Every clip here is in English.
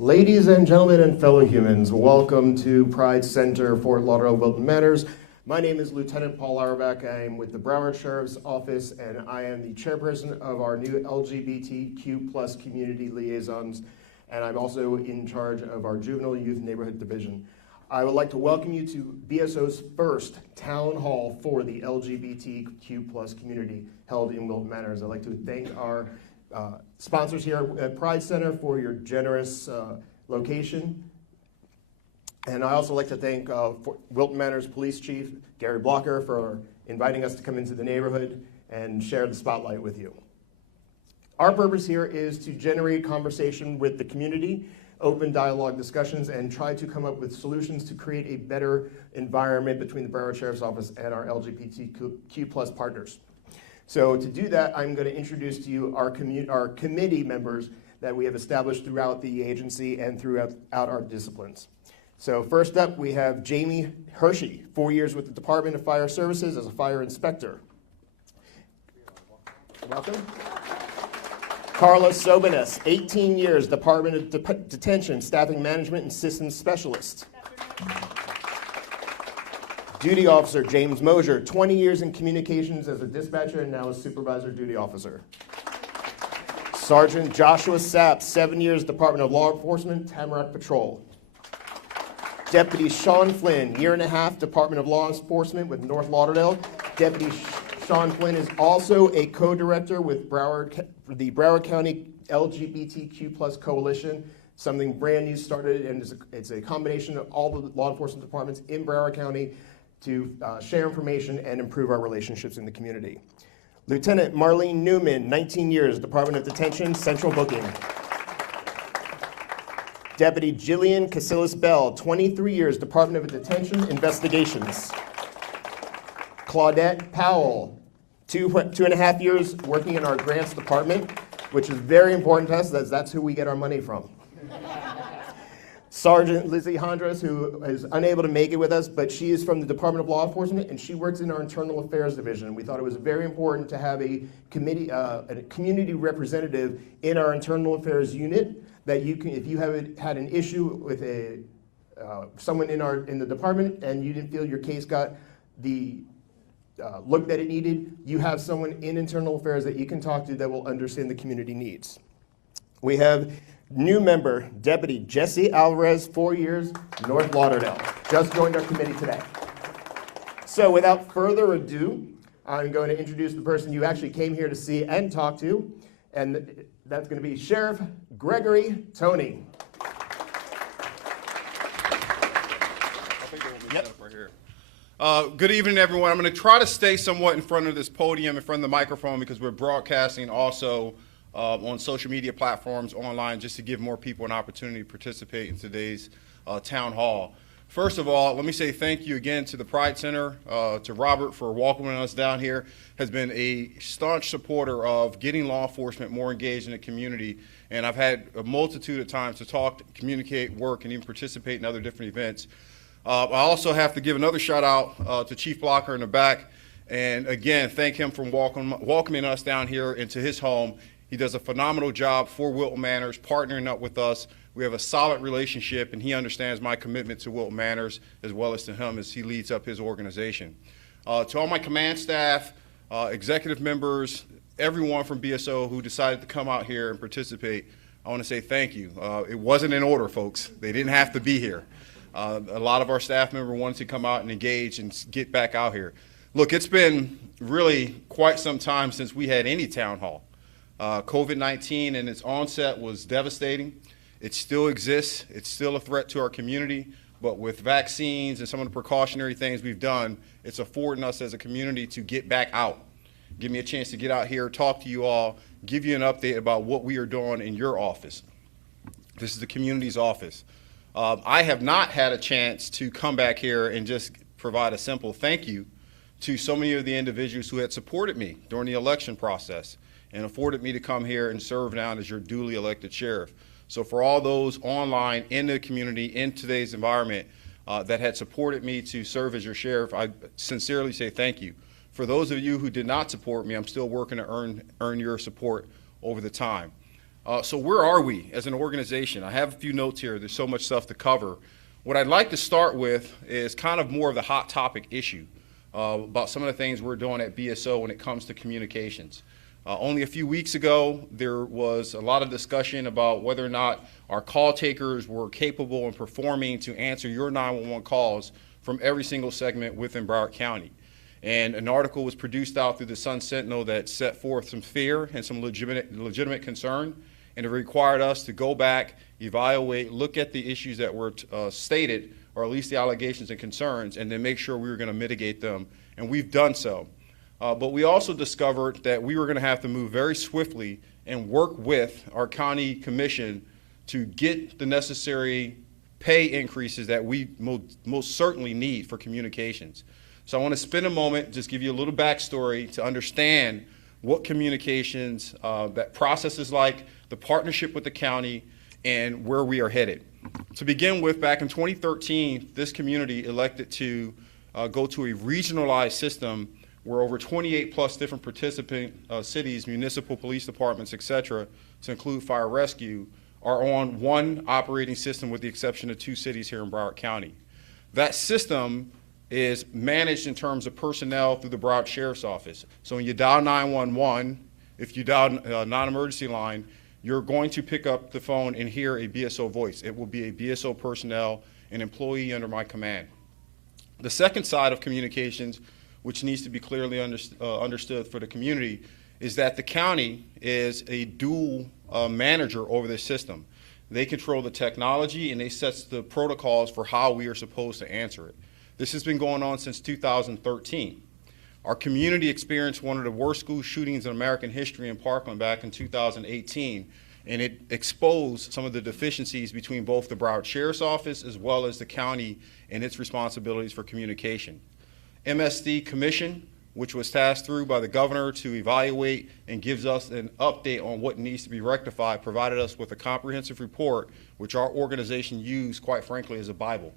Ladies and gentlemen and fellow humans, welcome to Pride Center, Fort Lauderdale, Wilton Manors. My name is Lieutenant Paul Auerbach. I am with the Broward Sheriff's Office, and I am the chairperson of our new LGBTQ plus community liaisons, and I'm also in charge of our Juvenile Youth Neighborhood Division. I would like to welcome you to BSO's first town hall for the LGBTQ plus community held in Wilton Manors. I'd like to thank our sponsors here at Pride Center for your generous location. And I also like to thank Wilton Manors Police Chief Gary Blocker for inviting us to come into the neighborhood and share the spotlight with you. Our purpose here is to generate conversation with the community, open dialogue discussions, and try to come up with solutions to create a better environment between the Broward Sheriff's Office and our LGBTQ plus partners. So to do that, I'm going to introduce to you our committee members that we have established throughout the agency and throughout our disciplines. So first up, we have Jamie Hershey, 4 years with the Department of Fire Services as a fire inspector. Welcome. Carla Sobanes, 18 years, Department of Detention, Staffing Management and Systems Specialist. Duty Officer James Mosier, 20 years in communications as a dispatcher and now a supervisor duty officer. Sergeant Joshua Sapp, 7 years, Department of Law Enforcement, Tamarack Patrol. Deputy Sean Flynn, year and a half, Department of Law Enforcement with North Lauderdale. Deputy Sean Flynn is also a co-director with the Broward County LGBTQ plus Coalition, something brand new started, and it's a combination of all the law enforcement departments in Broward County to share information and improve our relationships in the community. Lieutenant Marlene Newman, 19 years, Department of Detention, Central Booking. Deputy Jillian Casillas-Bell, 23 years, Department of Detention, Investigations. Claudette Powell, two and a half years working in our grants department, which is very important to us, that's who we get our money from. Sergeant Lizzie Hondras, who is unable to make it with us, but she is from the Department of Law Enforcement, and she works in our Internal Affairs Division. We thought it was very important to have a community representative in our Internal Affairs unit that you can, if you have had an issue with someone in the department and you didn't feel your case got the look that it needed, you have someone in Internal Affairs that you can talk to that will understand the community needs. We have new member, Deputy Jesse Alvarez, 4 years, North Lauderdale. Just joined our committee today. So without further ado, I'm going to introduce the person you actually came here to see and talk to, and that's going to be Sheriff Gregory Toney. Yep. Right here. Good evening, everyone. I'm going to try to stay somewhat in front of this podium, in front of the microphone, because we're broadcasting also on social media platforms online, just to give more people an opportunity to participate in today's town hall. First of all, let me say thank you again to the Pride Center, to Robert for welcoming us down here, has been a staunch supporter of getting law enforcement more engaged in the community, and I've had a multitude of times to talk, communicate, work, and even participate in other different events. I also have to give another shout out to Chief Blocker in the back, and again, thank him for welcoming us down here into his home. He does a phenomenal job for Wilton Manors, partnering up with us. We have a solid relationship, and he understands my commitment to Wilton Manors as well as to him as he leads up his organization. To all my command staff, executive members, everyone from BSO who decided to come out here and participate, I want to say thank you. It wasn't in order, folks. They didn't have to be here. A lot of our staff members wanted to come out and engage and get back out here. Look, it's been really quite some time since we had any town hall. COVID-19 and its onset was devastating. It still exists. It's still a threat to our community, but with vaccines and some of the precautionary things we've done, it's affording us as a community to get back out. Give me a chance to get out here, talk to you all, give you an update about what we are doing in your office. This is the community's office. I have not had a chance to come back here and just provide a simple thank you to so many of the individuals who had supported me during the election process and afforded me to come here and serve now as your duly elected sheriff. So for all those online in the community, in today's environment, that had supported me to serve as your sheriff, I sincerely say thank you. For those of you who did not support me, I'm still working to earn your support over the time. So where are we as an organization? I have a few notes here. There's so much stuff to cover. What I'd like to start with is kind of more of the hot topic issue about some of the things we're doing at BSO when it comes to communications. Only a few weeks ago, there was a lot of discussion about whether or not our call takers were capable and performing to answer your 911 calls from every single segment within Broward County. And an article was produced out through the Sun Sentinel that set forth some fear and some legitimate concern, and it required us to go back, evaluate, look at the issues that were stated, or at least the allegations and concerns, and then make sure we were going to mitigate them, and we've done so. But we also discovered that we were going to have to move very swiftly and work with our county commission to get the necessary pay increases that we most certainly need for communications. So I want to spend a moment, just give you a little backstory to understand what communications, that process is like, the partnership with the county, and where we are headed. To begin with, back in 2013, this community elected to go to a regionalized system where over 28 plus different participant cities, municipal police departments, et cetera, to include fire rescue, are on one operating system with the exception of 2 cities here in Broward County. That system is managed in terms of personnel through the Broward Sheriff's Office. So when you dial 911, if you dial a non-emergency line, you're going to pick up the phone and hear a BSO voice. It will be a BSO personnel, an employee under my command. The second side of communications, which needs to be clearly understood for the community, is that the county is a dual manager over this system. They control the technology and they set the protocols for how we are supposed to answer it. This has been going on since 2013. Our community experienced one of the worst school shootings in American history in Parkland back in 2018, and it exposed some of the deficiencies between both the Broward Sheriff's Office as well as the county and its responsibilities for communication. MSD Commission, which was tasked through by the governor to evaluate and gives us an update on what needs to be rectified, provided us with a comprehensive report, which our organization used, quite frankly, as a Bible.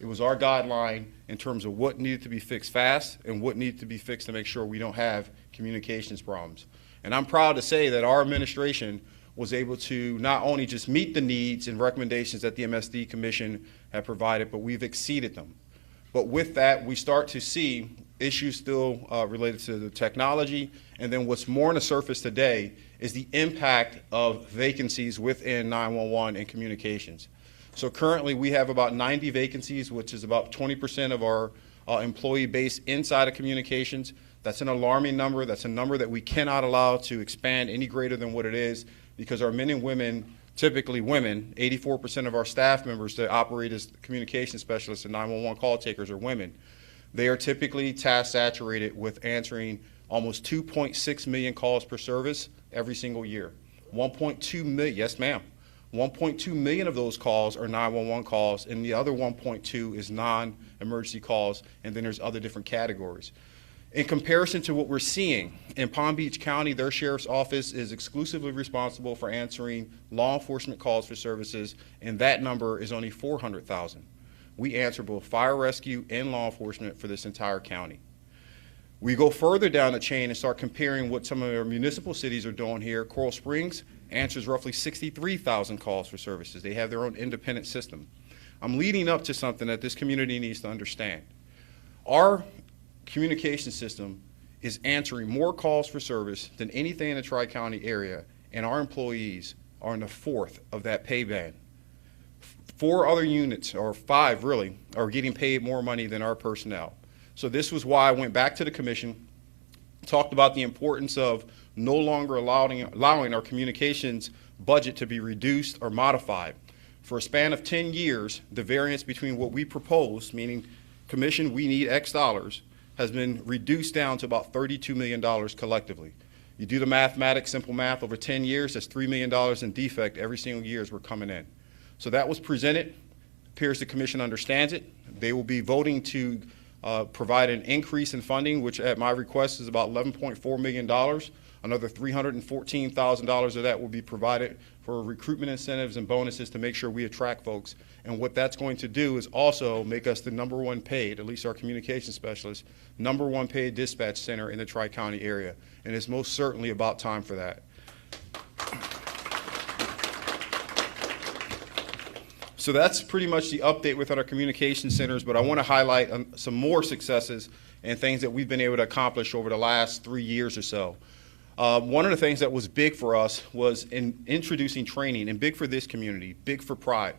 It was our guideline in terms of what needed to be fixed fast and what needed to be fixed to make sure we don't have communications problems. And I'm proud to say that our administration was able to not only just meet the needs and recommendations that the MSD Commission had provided, but we've exceeded them. But with that, we start to see issues still related to the technology, and then what's more on the surface today is the impact of vacancies within 911 and communications. So currently we have about 90 vacancies, which is about 20% of our employee base inside of communications. That's an alarming number. That's a number that we cannot allow to expand any greater than what it is, because our men and women, typically women, 84% of our staff members that operate as communication specialists and 911 call takers are women. They are typically task saturated with answering almost 2.6 million calls per service every single year. 1.2 million, yes ma'am. 1.2 million of those calls are 911 calls, and the other 1.2 is non-emergency calls, and then there's other different categories. In comparison to what we're seeing, in Palm Beach County, their sheriff's office is exclusively responsible for answering law enforcement calls for services, and that number is only 400,000. We answer both fire rescue and law enforcement for this entire county. We go further down the chain and start comparing what some of our municipal cities are doing here. Coral Springs answers roughly 63,000 calls for services. They have their own independent system. I'm leading up to something that this community needs to understand. Our communication system is answering more calls for service than anything in the Tri-County area, and our employees are in the 4th of that pay band. 4 other units, or 5 really, are getting paid more money than our personnel. So this was why I went back to the commission, talked about the importance of no longer allowing our communications budget to be reduced or modified. For a span of 10 years, the variance between what we proposed, meaning commission, we need X dollars, has been reduced down to about $32 million collectively. You do the mathematics, simple math, over 10 years, that's $3 million in defect every single year as we're coming in. So that was presented. Appears the commission understands it. They will be voting to provide an increase in funding, which at my request is about $11.4 million. Another $314,000 of that will be provided for recruitment incentives and bonuses to make sure we attract folks. And what that's going to do is also make us the #1 paid, at least our communication specialists, #1 paid dispatch center in the Tri-County area. And it's most certainly about time for that. So that's pretty much the update within our communication centers, but I want to highlight some more successes and things that we've been able to accomplish over the last 3 years or so. One of the things that was big for us was in introducing training, and big for this community, big for Pride,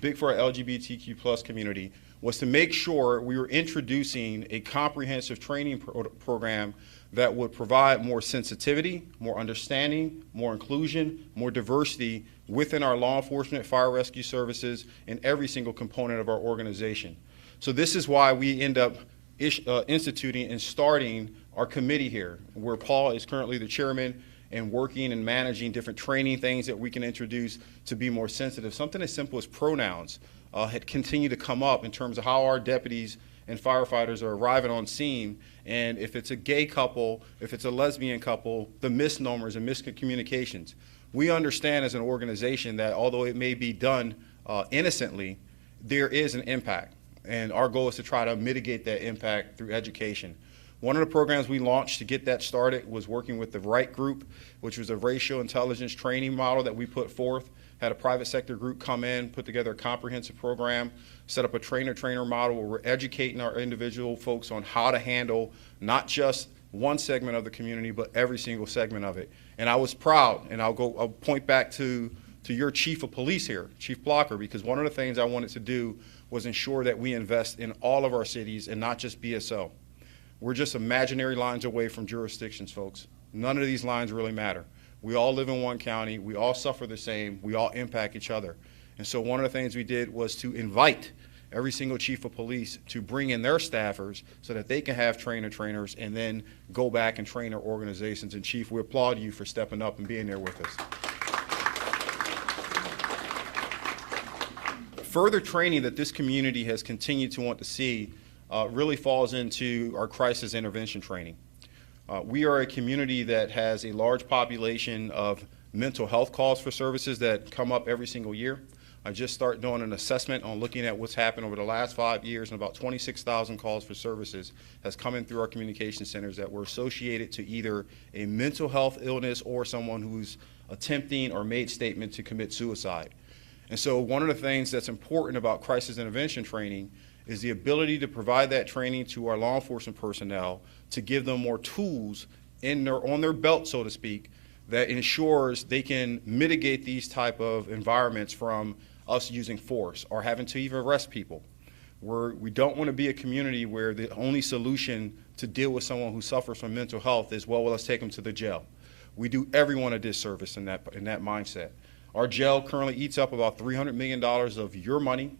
big for our LGBTQ plus community, was to make sure we were introducing a comprehensive training program that would provide more sensitivity, more understanding, more inclusion, more diversity within our law enforcement, fire rescue services, and every single component of our organization. So this is why we end up instituting and starting our committee here, where Paul is currently the chairman and working and managing different training things that we can introduce to be more sensitive. Something as simple as pronouns had continued to come up in terms of how our deputies and firefighters are arriving on scene, and if it's a gay couple, if it's a lesbian couple, the misnomers and miscommunications. We understand as an organization that although it may be done innocently, there is an impact, and our goal is to try to mitigate that impact through education. One of the programs we launched to get that started was working with the Right Group, which was a racial intelligence training model that we put forth. Had a private sector group come in, put together a comprehensive program, set up a trainer-trainer model where we're educating our individual folks on how to handle not just one segment of the community, but every single segment of it. And I was proud, and I'll point back to your chief of police here, Chief Blocker, because one of the things I wanted to do was ensure that we invest in all of our cities and not just BSO. We're just imaginary lines away from jurisdictions, folks. None of these lines really matter. We all live in one county. We all suffer the same. We all impact each other. And so one of the things we did was to invite every single chief of police to bring in their staffers so that they can have trainers and then go back and train our organizations. And Chief, we applaud you for stepping up and being there with us. Further training that this community has continued to want to see really falls into our crisis intervention training. We are a community that has a large population of mental health calls for services that come up every single year. I just started doing an assessment on looking at what's happened over the last 5 years, and about 26,000 calls for services has come in through our communication centers that were associated to either a mental health illness or someone who's attempting or made statement to commit suicide. And so one of the things that's important about crisis intervention training is the ability to provide that training to our law enforcement personnel to give them more tools on their belt, so to speak, that ensures they can mitigate these type of environments from us using force or having to even arrest people. We don't want to be a community where the only solution to deal with someone who suffers from mental health is, well, let's take them to the jail. We do everyone a disservice in that mindset. Our jail currently eats up about $300 million of your money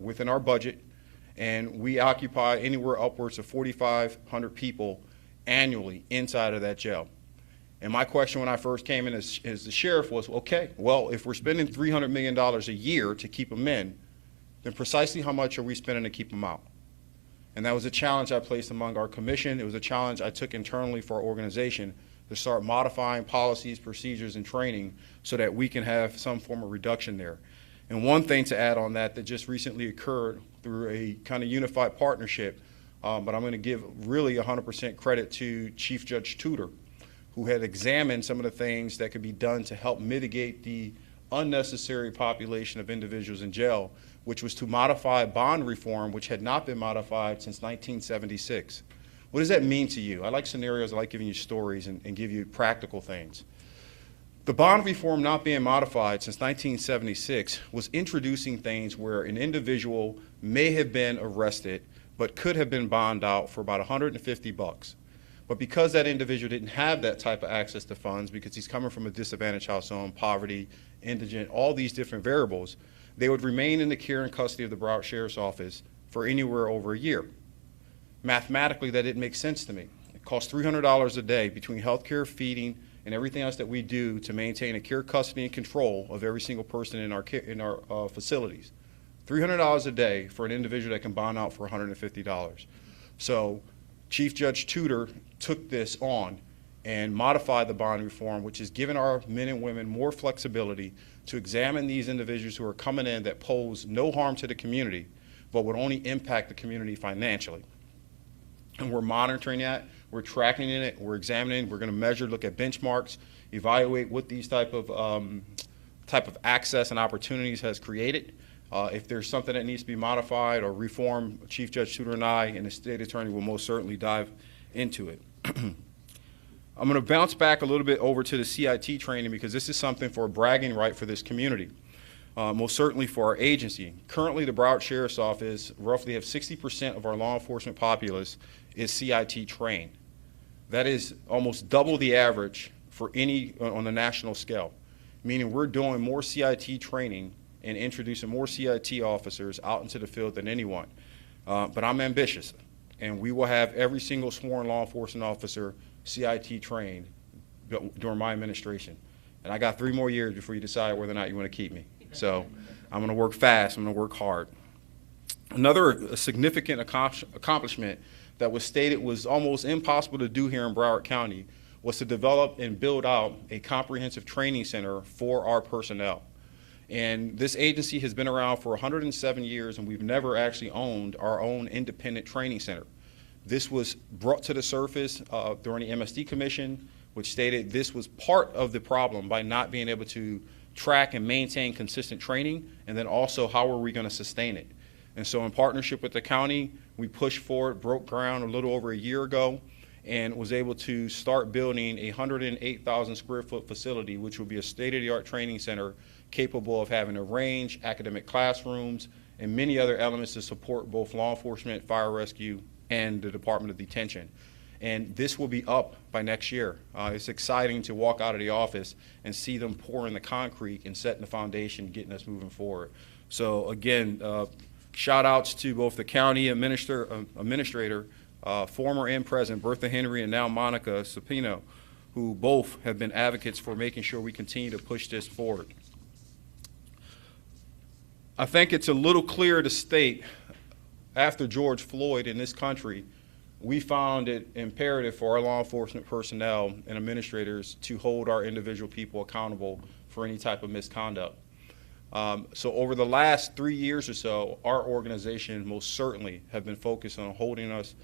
within our budget, and we occupy anywhere upwards of 4,500 people annually inside of that jail. And my question when I first came in as the sheriff was, okay, well, if we're spending $300 million a year to keep them in, then precisely how much are we spending to keep them out? And that was a challenge I placed among our commission. It was a challenge I took internally for our organization to start modifying policies, procedures, and training so that we can have some form of reduction there. And one thing to add on that just recently occurred through a kind of unified partnership, but I'm going to give really 100% credit to Chief Judge Tudor, who had examined some of the things that could be done to help mitigate the unnecessary population of individuals in jail, which was to modify bond reform, which had not been modified since 1976. What does that mean to you? I like scenarios, I like giving you stories and give you practical things. The bond reform not being modified since 1976 was introducing things where an individual may have been arrested but could have been bonded out for about $150. But because that individual didn't have that type of access to funds, because he's coming from a disadvantaged household, poverty, indigent, all these different variables, they would remain in the care and custody of the Broward Sheriff's Office for anywhere over a year. Mathematically, that didn't make sense to me. It costs $300 a day between health care, feeding, and everything else that we do to maintain a care, custody, and control of every single person in our facilities. $300 a day for an individual that can bond out for $150. So Chief Judge Tudor took this on and modified the bond reform, which has given our men and women more flexibility to examine these individuals who are coming in that pose no harm to the community, but would only impact the community financially. And we're monitoring that, we're tracking it, we're examining, we're going to measure, look at benchmarks, evaluate what these type of access and opportunities has created. If there's something that needs to be modified or reformed, Chief Judge Tudor and I and the state attorney will most certainly dive into it. I'm going to bounce back a little bit over to the CIT training because this is something for a bragging right for this community, most certainly for our agency. Currently, the Broward Sheriff's Office roughly have 60% of our law enforcement populace is CIT trained. That is almost double the average for any on the national scale, meaning we're doing more CIT training and introducing more CIT officers out into the field than anyone. But I'm ambitious, and we will have every single sworn law enforcement officer CIT trained during my administration. And I got 3 more years before you decide whether or not you want to keep me. So I'm going to work fast. I'm going to work hard. Another significant accomplishment that was stated was almost impossible to do here in Broward County was to develop and build out a comprehensive training center for our personnel. And this agency has been around for 107 years, and we've never actually owned our own independent training center. This was brought to the surface during the MSD Commission, which stated this was part of the problem by not being able to track and maintain consistent training, and then also how are we going to sustain it. And so in partnership with the county, we pushed forward, broke ground a little over a year ago, and was able to start building a 108,000 square foot facility, which will be a state-of-the-art training center capable of having a range, academic classrooms, and many other elements to support both law enforcement, fire rescue, and the Department of Detention. And this will be up by next year. It's exciting to walk out of the office and see them pouring the concrete and setting the foundation, getting us moving forward. So again, shout outs to both the county administrator, former and present, Bertha Henry, and now Monica Sapino, who both have been advocates for making sure we continue to push this forward. I think it's a little clear to state, after George Floyd in this country, we found it imperative for our law enforcement personnel and administrators to hold our individual people accountable for any type of misconduct. So over the last 3 years or so, our organization most certainly have been focused on holding us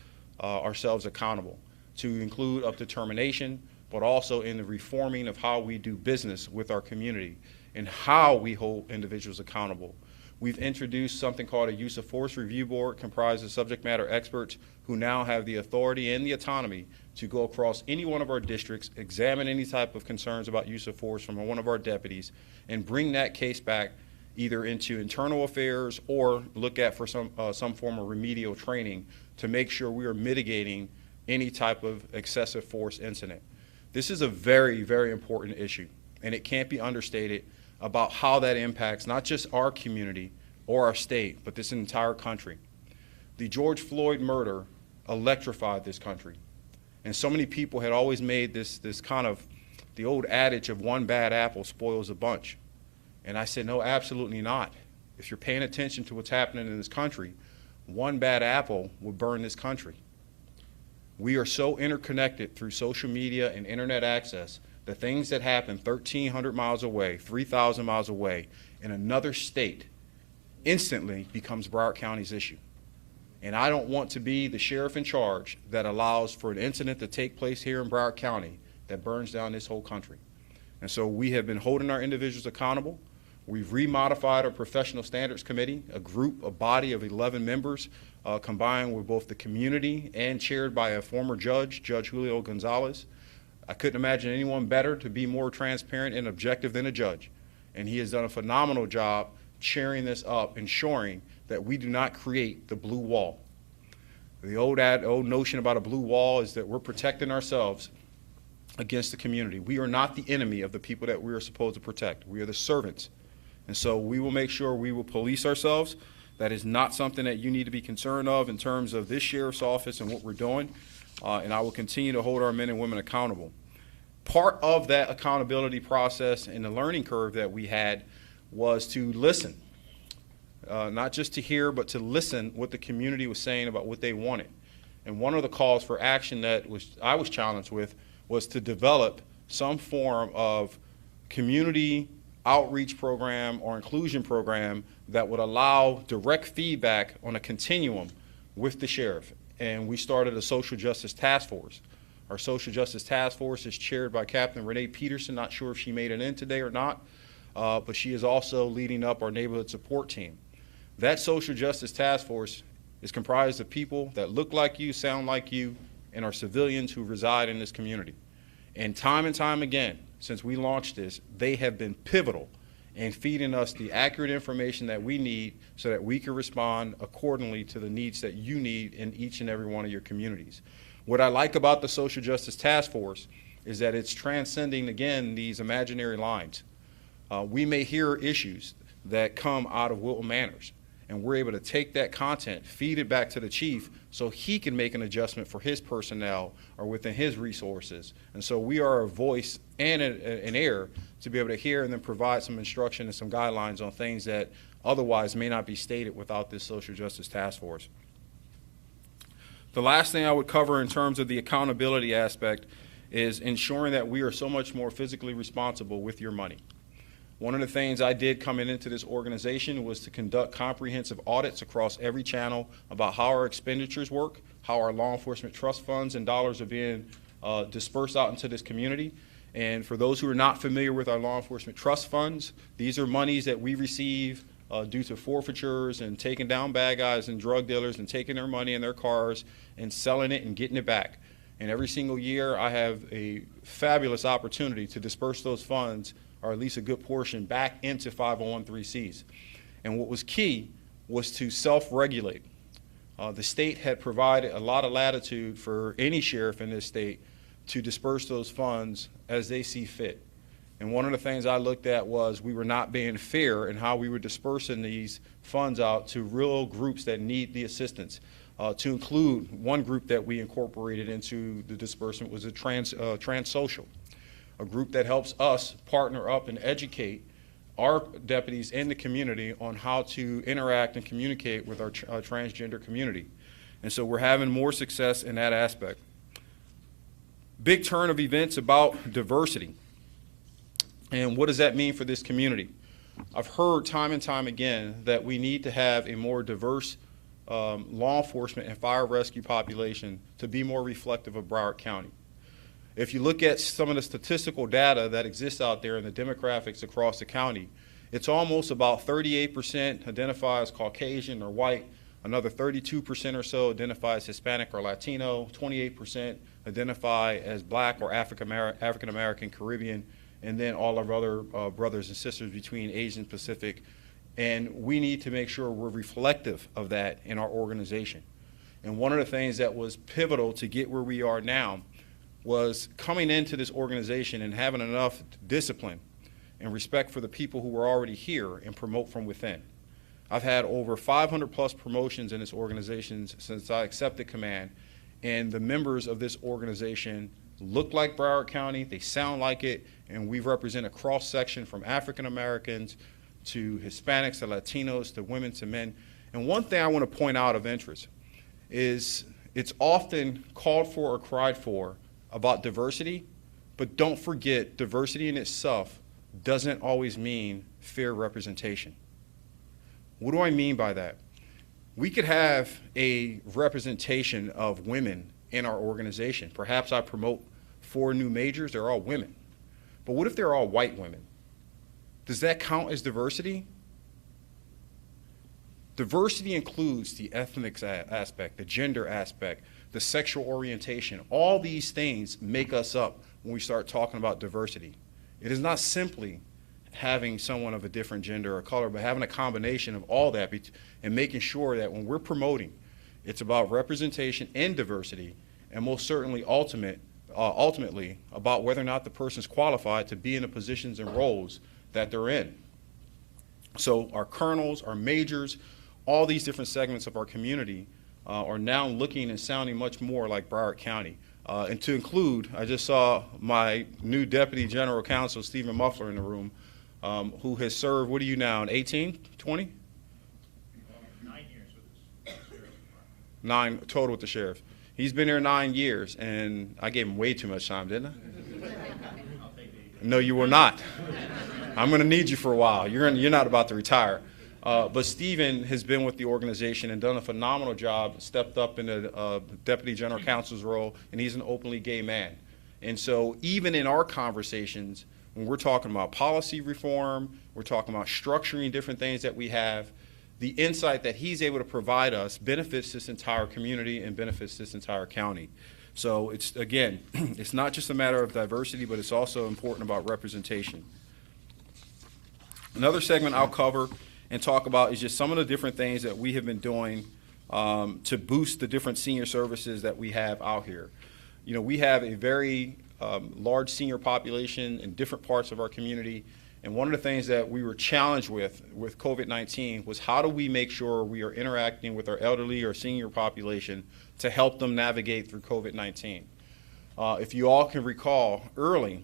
ourselves accountable, to include up to termination, but also in the reforming of how we do business with our community and how we hold individuals accountable. We've introduced something called a Use of Force Review Board comprised of subject matter experts who now have the authority and the autonomy to go across any one of our districts, examine any type of concerns about use of force from one of our deputies, and bring that case back either into internal affairs or look at for some form of remedial training to make sure we are mitigating any type of excessive force incident. This is a very, very important issue, and it can't be understated about how that impacts not just our community or our state, but this entire country. The George Floyd murder electrified this country. And so many people had always made this kind of, the old adage of one bad apple spoils a bunch. And I said, no, absolutely not. If you're paying attention to what's happening in this country, one bad apple will burn this country. We are so interconnected through social media and internet access. The things that happen 1,300 miles away, 3,000 miles away in another state instantly becomes Broward County's issue. And I don't want to be the sheriff in charge that allows for an incident to take place here in Broward County that burns down this whole country. And so we have been holding our individuals accountable. We've remodified our professional standards committee, a body of 11 members, combined with both the community and chaired by a former judge, Judge Julio Gonzalez. I couldn't imagine anyone better to be more transparent and objective than a judge. And he has done a phenomenal job chairing this up, ensuring that we do not create the blue wall. The old notion about a blue wall is that we're protecting ourselves against the community. We are not the enemy of the people that we are supposed to protect. We are the servants. And so we will make sure we will police ourselves. That is not something that you need to be concerned of in terms of this sheriff's office and what we're doing. And I will continue to hold our men and women accountable. Part of that accountability process and the learning curve that we had was to listen. Not just to hear, but to listen what the community was saying about what they wanted. And one of the calls for action that I was challenged with was to develop some form of community outreach program or inclusion program that would allow direct feedback on a continuum with the sheriff. And we started a social justice task force. Our social justice task force is chaired by Captain Renee Peterson. Not sure if she made it in today or not, but she is also leading up our neighborhood support team. That social justice task force is comprised of people that look like you, sound like you, and are civilians who reside in this community. And time again, since we launched this, they have been pivotal in feeding us the accurate information that we need so that we can respond accordingly to the needs that you need in each and every one of your communities. What I like about the Social Justice Task Force is that it's transcending, again, these imaginary lines. We may hear issues that come out of Wilton Manors, and we're able to take that content, feed it back to the chief so he can make an adjustment for his personnel or within his resources. And so we are a voice and an ear to be able to hear and then provide some instruction and some guidelines on things that otherwise may not be stated without this Social Justice Task Force. The last thing I would cover in terms of the accountability aspect is ensuring that we are so much more physically responsible with your money. One of the things I did coming into this organization was to conduct comprehensive audits across every channel about how our expenditures work, how our law enforcement trust funds and dollars are being dispersed out into this community. And for those who are not familiar with our law enforcement trust funds, these are monies that we receive due to forfeitures and taking down bad guys and drug dealers and taking their money in their cars and selling it and getting it back. And every single year I have a fabulous opportunity to disperse those funds, or at least a good portion, back into 501(c)(3)s. And what was key was to self-regulate. The state had provided a lot of latitude for any sheriff in this state to disperse those funds as they see fit. And one of the things I looked at was we were not being fair in how we were dispersing these funds out to real groups that need the assistance. To include one group that we incorporated into the disbursement was a trans-social, a group that helps us partner up and educate our deputies in the community on how to interact and communicate with our transgender community. And so we're having more success in that aspect. Big turn of events about diversity. And what does that mean for this community? I've heard time and time again that we need to have a more diverse law enforcement and fire rescue population to be more reflective of Broward County. If you look at some of the statistical data that exists out there and the demographics across the county, it's almost about 38% identify as Caucasian or white, another 32% or so identify as Hispanic or Latino, 28% identify as black or African-American, Caribbean, and then all our other brothers and sisters between Asian, Pacific. And we need to make sure we're reflective of that in our organization. And one of the things that was pivotal to get where we are now was coming into this organization and having enough discipline and respect for the people who were already here and promote from within. I've had over 500 plus promotions in this organization since I accepted command, and the members of this organization look like Broward County, they sound like it, and we represent a cross section from African Americans to Hispanics to Latinos to women to men. And one thing I want to point out of interest is it's often called for or cried for about diversity, but don't forget diversity in itself doesn't always mean fair representation. What do I mean by that? We could have a representation of women in our organization. Perhaps I promote 4 new majors, they're all women. But what if they're all white women? Does that count as diversity? Diversity includes the ethnic aspect, the gender aspect, the sexual orientation. All these things make us up when we start talking about diversity. It is not simply having someone of a different gender or color, but having a combination of all that and making sure that when we're promoting, it's about representation and diversity, and most certainly ultimately about whether or not the person's qualified to be in the positions and roles that they're in. So our colonels, our majors, all these different segments of our community are now looking and sounding much more like Broward County. And to include, I just saw my new Deputy General Counsel, Stephen Muffler, in the room, who has served, what are you now, 18, 20? 9 years with the sheriff's department. 9 total with the sheriff. He's been here 9 years, and I gave him way too much time, didn't I? I'll take the No, you will not. I'm going to need you for a while. You're not about to retire. But Stephen has been with the organization and done a phenomenal job, stepped up in the Deputy General Counsel's role, and he's an openly gay man. And so even in our conversations, when we're talking about policy reform, we're talking about structuring different things that we have, the insight that he's able to provide us benefits this entire community and benefits this entire county. So it's, again, it's not just a matter of diversity, but it's also important about representation. Another segment I'll cover and talk about is just some of the different things that we have been doing to boost the different senior services that we have out here. You know, we have a very large senior population in different parts of our community, and one of the things that we were challenged with COVID-19 was how do we make sure we are interacting with our elderly or senior population to help them navigate through COVID-19. If you all can recall, early,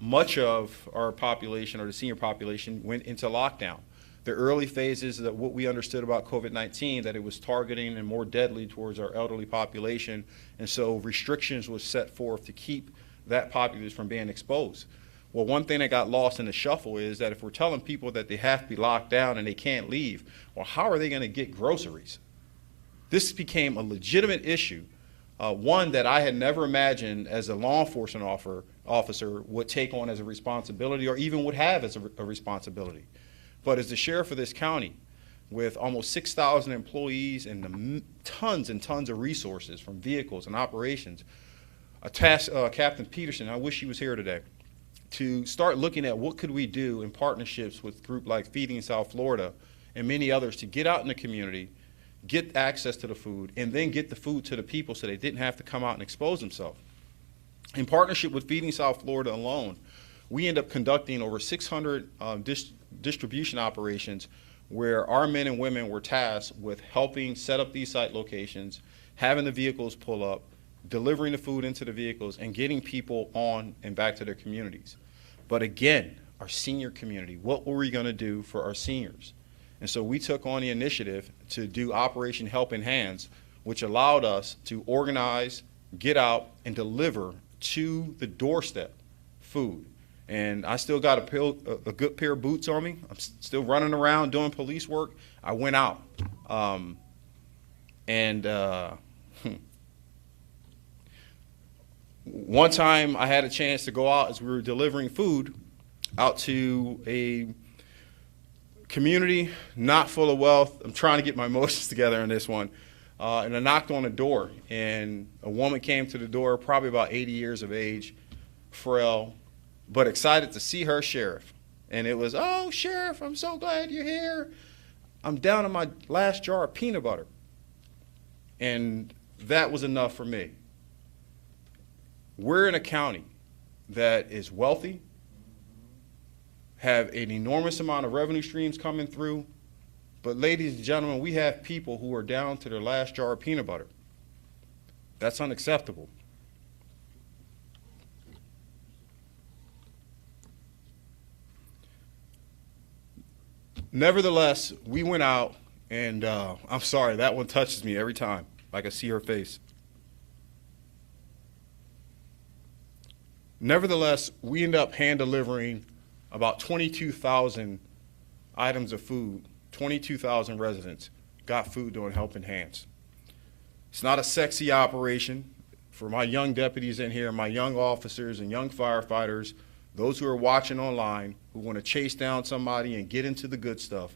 much of our population, or the senior population, went into lockdown. The early phases that what we understood about COVID-19, that it was targeting and more deadly towards our elderly population, and so restrictions was set forth to keep that populace from being exposed. Well, one thing that got lost in the shuffle is that if we're telling people that they have to be locked down and they can't leave, well, how are they going to get groceries? This became a legitimate issue, one that I had never imagined as a law enforcement officer would take on as a responsibility, or even would have as a responsibility. But as the sheriff of this county, with almost 6,000 employees and tons of resources from vehicles and operations, I tasked Captain Peterson, I wish he was here today, to start looking at what could we do in partnerships with a group like Feeding South Florida and many others to get out in the community, get access to the food, and then get the food to the people so they didn't have to come out and expose themselves. In partnership with Feeding South Florida alone, we end up conducting over 600 distribution operations where our men and women were tasked with helping set up these site locations, having the vehicles pull up, delivering the food into the vehicles, and getting people on and back to their communities. But again, our senior community, what were we going to do for our seniors? And so we took on the initiative to do Operation Helping Hands, which allowed us to organize, get out, and deliver to the doorstep food. And I still got a good pair of boots on me. I'm still running around doing police work. I went out. One time I had a chance to go out as we were delivering food out to a community not full of wealth. I'm trying to get my emotions together on this one. And I knocked on a door, and a woman came to the door, probably about 80 years of age, frail, but excited to see her sheriff. And it was, "Oh, Sheriff, I'm so glad you're here. I'm down to my last jar of peanut butter." And that was enough for me. We're in a county that is wealthy, have an enormous amount of revenue streams coming through, but ladies and gentlemen, we have people who are down to their last jar of peanut butter. That's unacceptable. Nevertheless, we went out, and I'm sorry, that one touches me every time, like I see her face. Nevertheless, we end up hand delivering about 22,000 items of food. 22,000 residents got food doing Helping Hands. It's not a sexy operation. For my young deputies in here, my young officers and young firefighters, those who are watching online, who want to chase down somebody and get into the good stuff,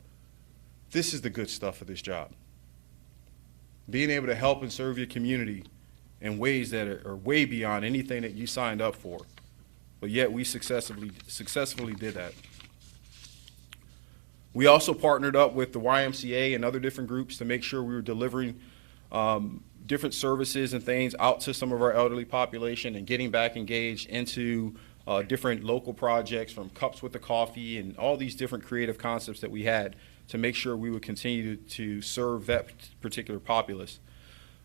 this is the good stuff of this job. Being able to help and serve your community in ways that are way beyond anything that you signed up for. But yet we successfully did that. We also partnered up with the YMCA and other different groups to make sure we were delivering different services and things out to some of our elderly population and getting back engaged into different local projects, from Cups with the Coffee and all these different creative concepts that we had to make sure we would continue to serve that particular populace.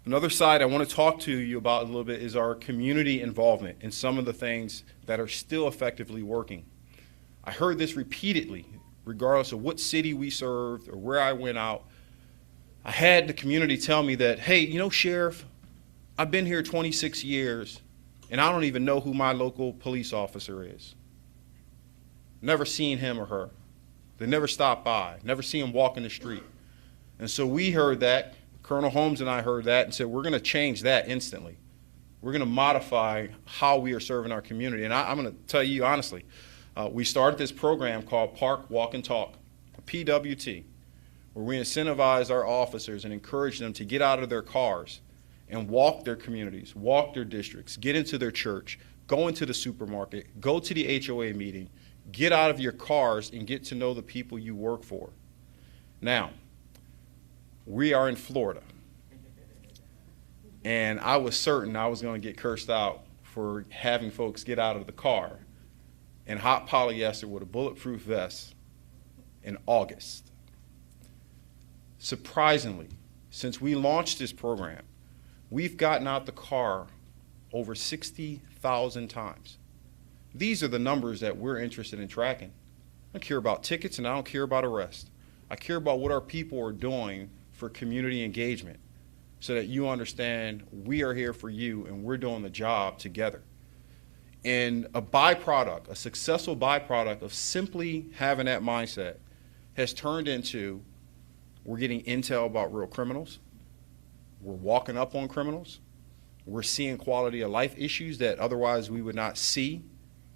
Another side I want to talk to you about a little bit is our community involvement in some of the things that are still effectively working. I heard this repeatedly, regardless of what city we served or where I went out. I had the community tell me that, "Hey, you know, Sheriff, I've been here 26 years, and I don't even know who my local police officer is. Never seen him or her. They never stopped by, never see him walk in the street." And so we heard that. Colonel Holmes and I heard that and said, we're going to change that instantly. We're going to modify how we are serving our community. And I'm going to tell you honestly, we started this program called Park, Walk, and Talk, PWT, where we incentivize our officers and encourage them to get out of their cars and walk their communities, walk their districts, get into their church, go into the supermarket, go to the HOA meeting, get out of your cars and get to know the people you work for. Now, we are in Florida, and I was certain I was going to get cursed out for having folks get out of the car in hot polyester with a bulletproof vest in August. Surprisingly, since we launched this program, we've gotten out the car over 60,000 times. These are the numbers that we're interested in tracking. I don't care about tickets and I don't care about arrests. I care about what our people are doing for community engagement so that you understand we are here for you and we're doing the job together. And a successful byproduct of simply having that mindset has turned into we're getting intel about real criminals, we're walking up on criminals, we're seeing quality of life issues that otherwise we would not see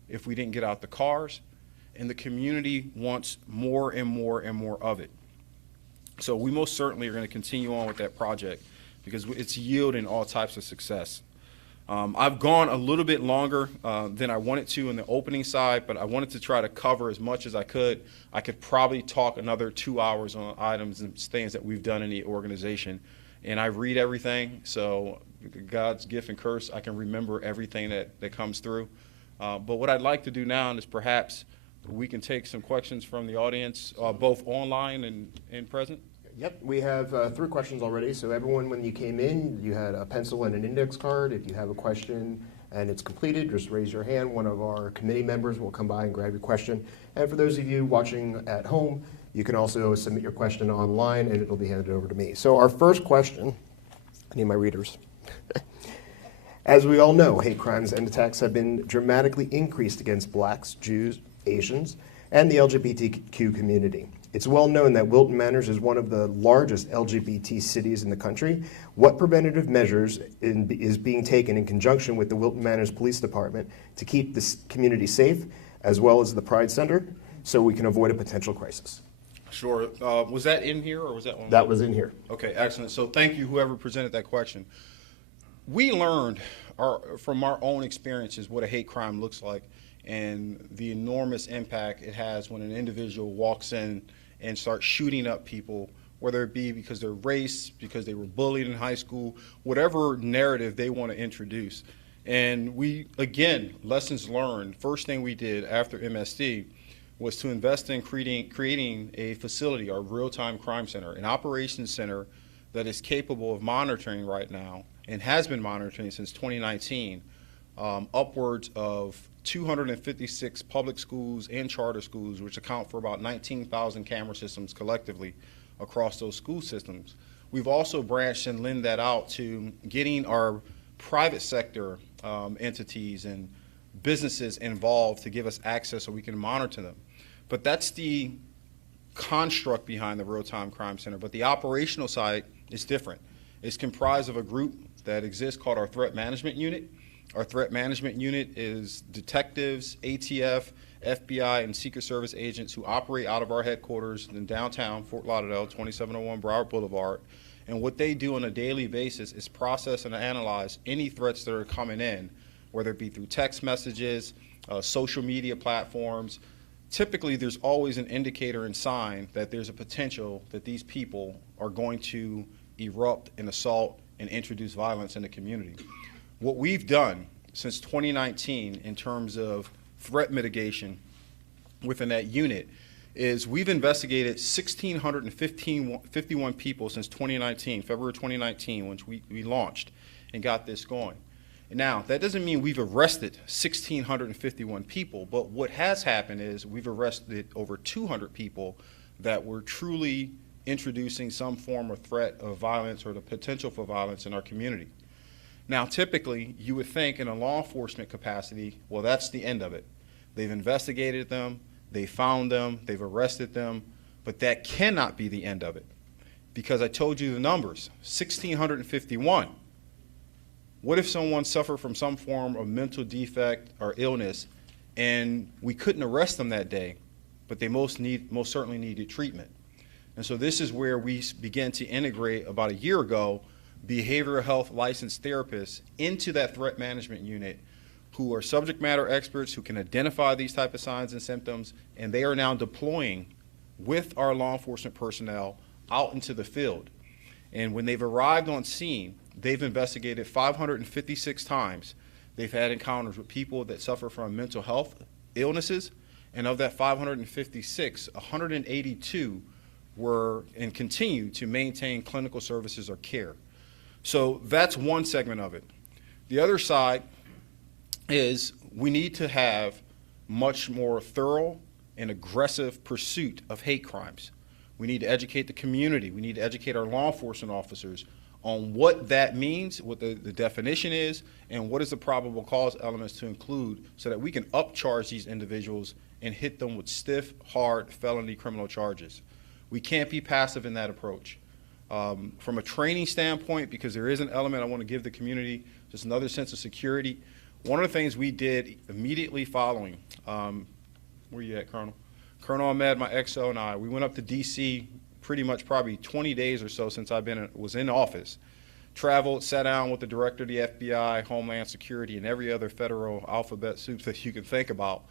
if we didn't get out the cars, and the community wants more and more and more of it. So we most certainly are going to continue on with that project because it's yielding all types of success. I've gone a little bit longer than I wanted to in the opening side, but I wanted to try to cover as much as I could. I could probably talk another 2 hours on items and things that we've done in the organization. And I read everything, so God's gift and curse, I can remember everything that comes through. But what I'd like to do now is perhaps we can take some questions from the audience, both online and present. Yep, we have 3 questions already. So everyone, when you came in, you had a pencil and an index card. If you have a question and it's completed, just raise your hand. One of our committee members will come by and grab your question. And for those of you watching at home, you can also submit your question online and it'll be handed over to me. So our first question, I need my readers. As we all know, hate crimes and attacks have been dramatically increased against blacks, Jews, Asians, and the LGBTQ community. It's well known that Wilton Manors is one of the largest LGBT cities in the country. What preventative measures is being taken in conjunction with the Wilton Manors Police Department to keep this community safe, as well as the Pride Center, so we can avoid a potential crisis? Sure. Was that in here or was that one? That was in here. Okay, excellent. So thank you, whoever presented that question. We learned from our own experiences what a hate crime looks like and the enormous impact it has when an individual walks in and starts shooting up people, whether it be because they're race, because they were bullied in high school, whatever narrative they want to introduce. And we, again, lessons learned, first thing we did after MSD was to invest in creating a facility, our real-time crime center, an operations center that is capable of monitoring right now and has been monitoring since 2019, upwards of 256 public schools and charter schools, which account for about 19,000 camera systems collectively across those school systems. We've also branched and lend that out to getting our private sector entities and businesses involved to give us access so we can monitor them. But that's the construct behind the Real-Time Crime Center. But the operational side is different. It's comprised of a group that exists called our Threat Management Unit. Our Threat Management Unit is detectives, ATF, FBI, and Secret Service agents who operate out of our headquarters in downtown Fort Lauderdale, 2701 Broward Boulevard. And what they do on a daily basis is process and analyze any threats that are coming in, whether it be through text messages, social media platforms. Typically, there's always an indicator and sign that there's a potential that these people are going to erupt and assault and introduce violence in the community. What we've done since 2019 in terms of threat mitigation within that unit is we've investigated 1,651 people since 2019, February 2019, when we launched and got this going. Now, that doesn't mean we've arrested 1,651 people, but what has happened is we've arrested over 200 people that were truly introducing some form of threat of violence or the potential for violence in our community. Now, typically, you would think in a law enforcement capacity, well, that's the end of it. They've investigated them, they found them, they've arrested them, but that cannot be the end of it. Because I told you the numbers, 1,651. What if someone suffered from some form of mental defect or illness and we couldn't arrest them that day, but they most certainly needed treatment? And so this is where we began to integrate about a year ago behavioral health licensed therapists into that threat management unit who are subject matter experts who can identify these type of signs and symptoms, and they are now deploying with our law enforcement personnel out into the field. And when they've arrived on scene, they've investigated 556 times. They've had encounters with people that suffer from mental health illnesses, and of that 556, 182 were and continue to maintain clinical services or care. So that's one segment of it. The other side is we need to have much more thorough and aggressive pursuit of hate crimes. We need to educate the community. We need to educate our law enforcement officers on what that means, what the definition is, and what is the probable cause elements to include so that we can upcharge these individuals and hit them with stiff, hard felony criminal charges. We can't be passive in that approach. From a training standpoint, because there is an element I want to give the community, just another sense of security. One of the things we did immediately following, where you at, Colonel? Colonel Ahmed, my XO, and I, we went up to D.C. pretty much probably 20 days or so since was in office. Traveled, sat down with the director of the FBI, Homeland Security, and every other federal alphabet soup that you can think about.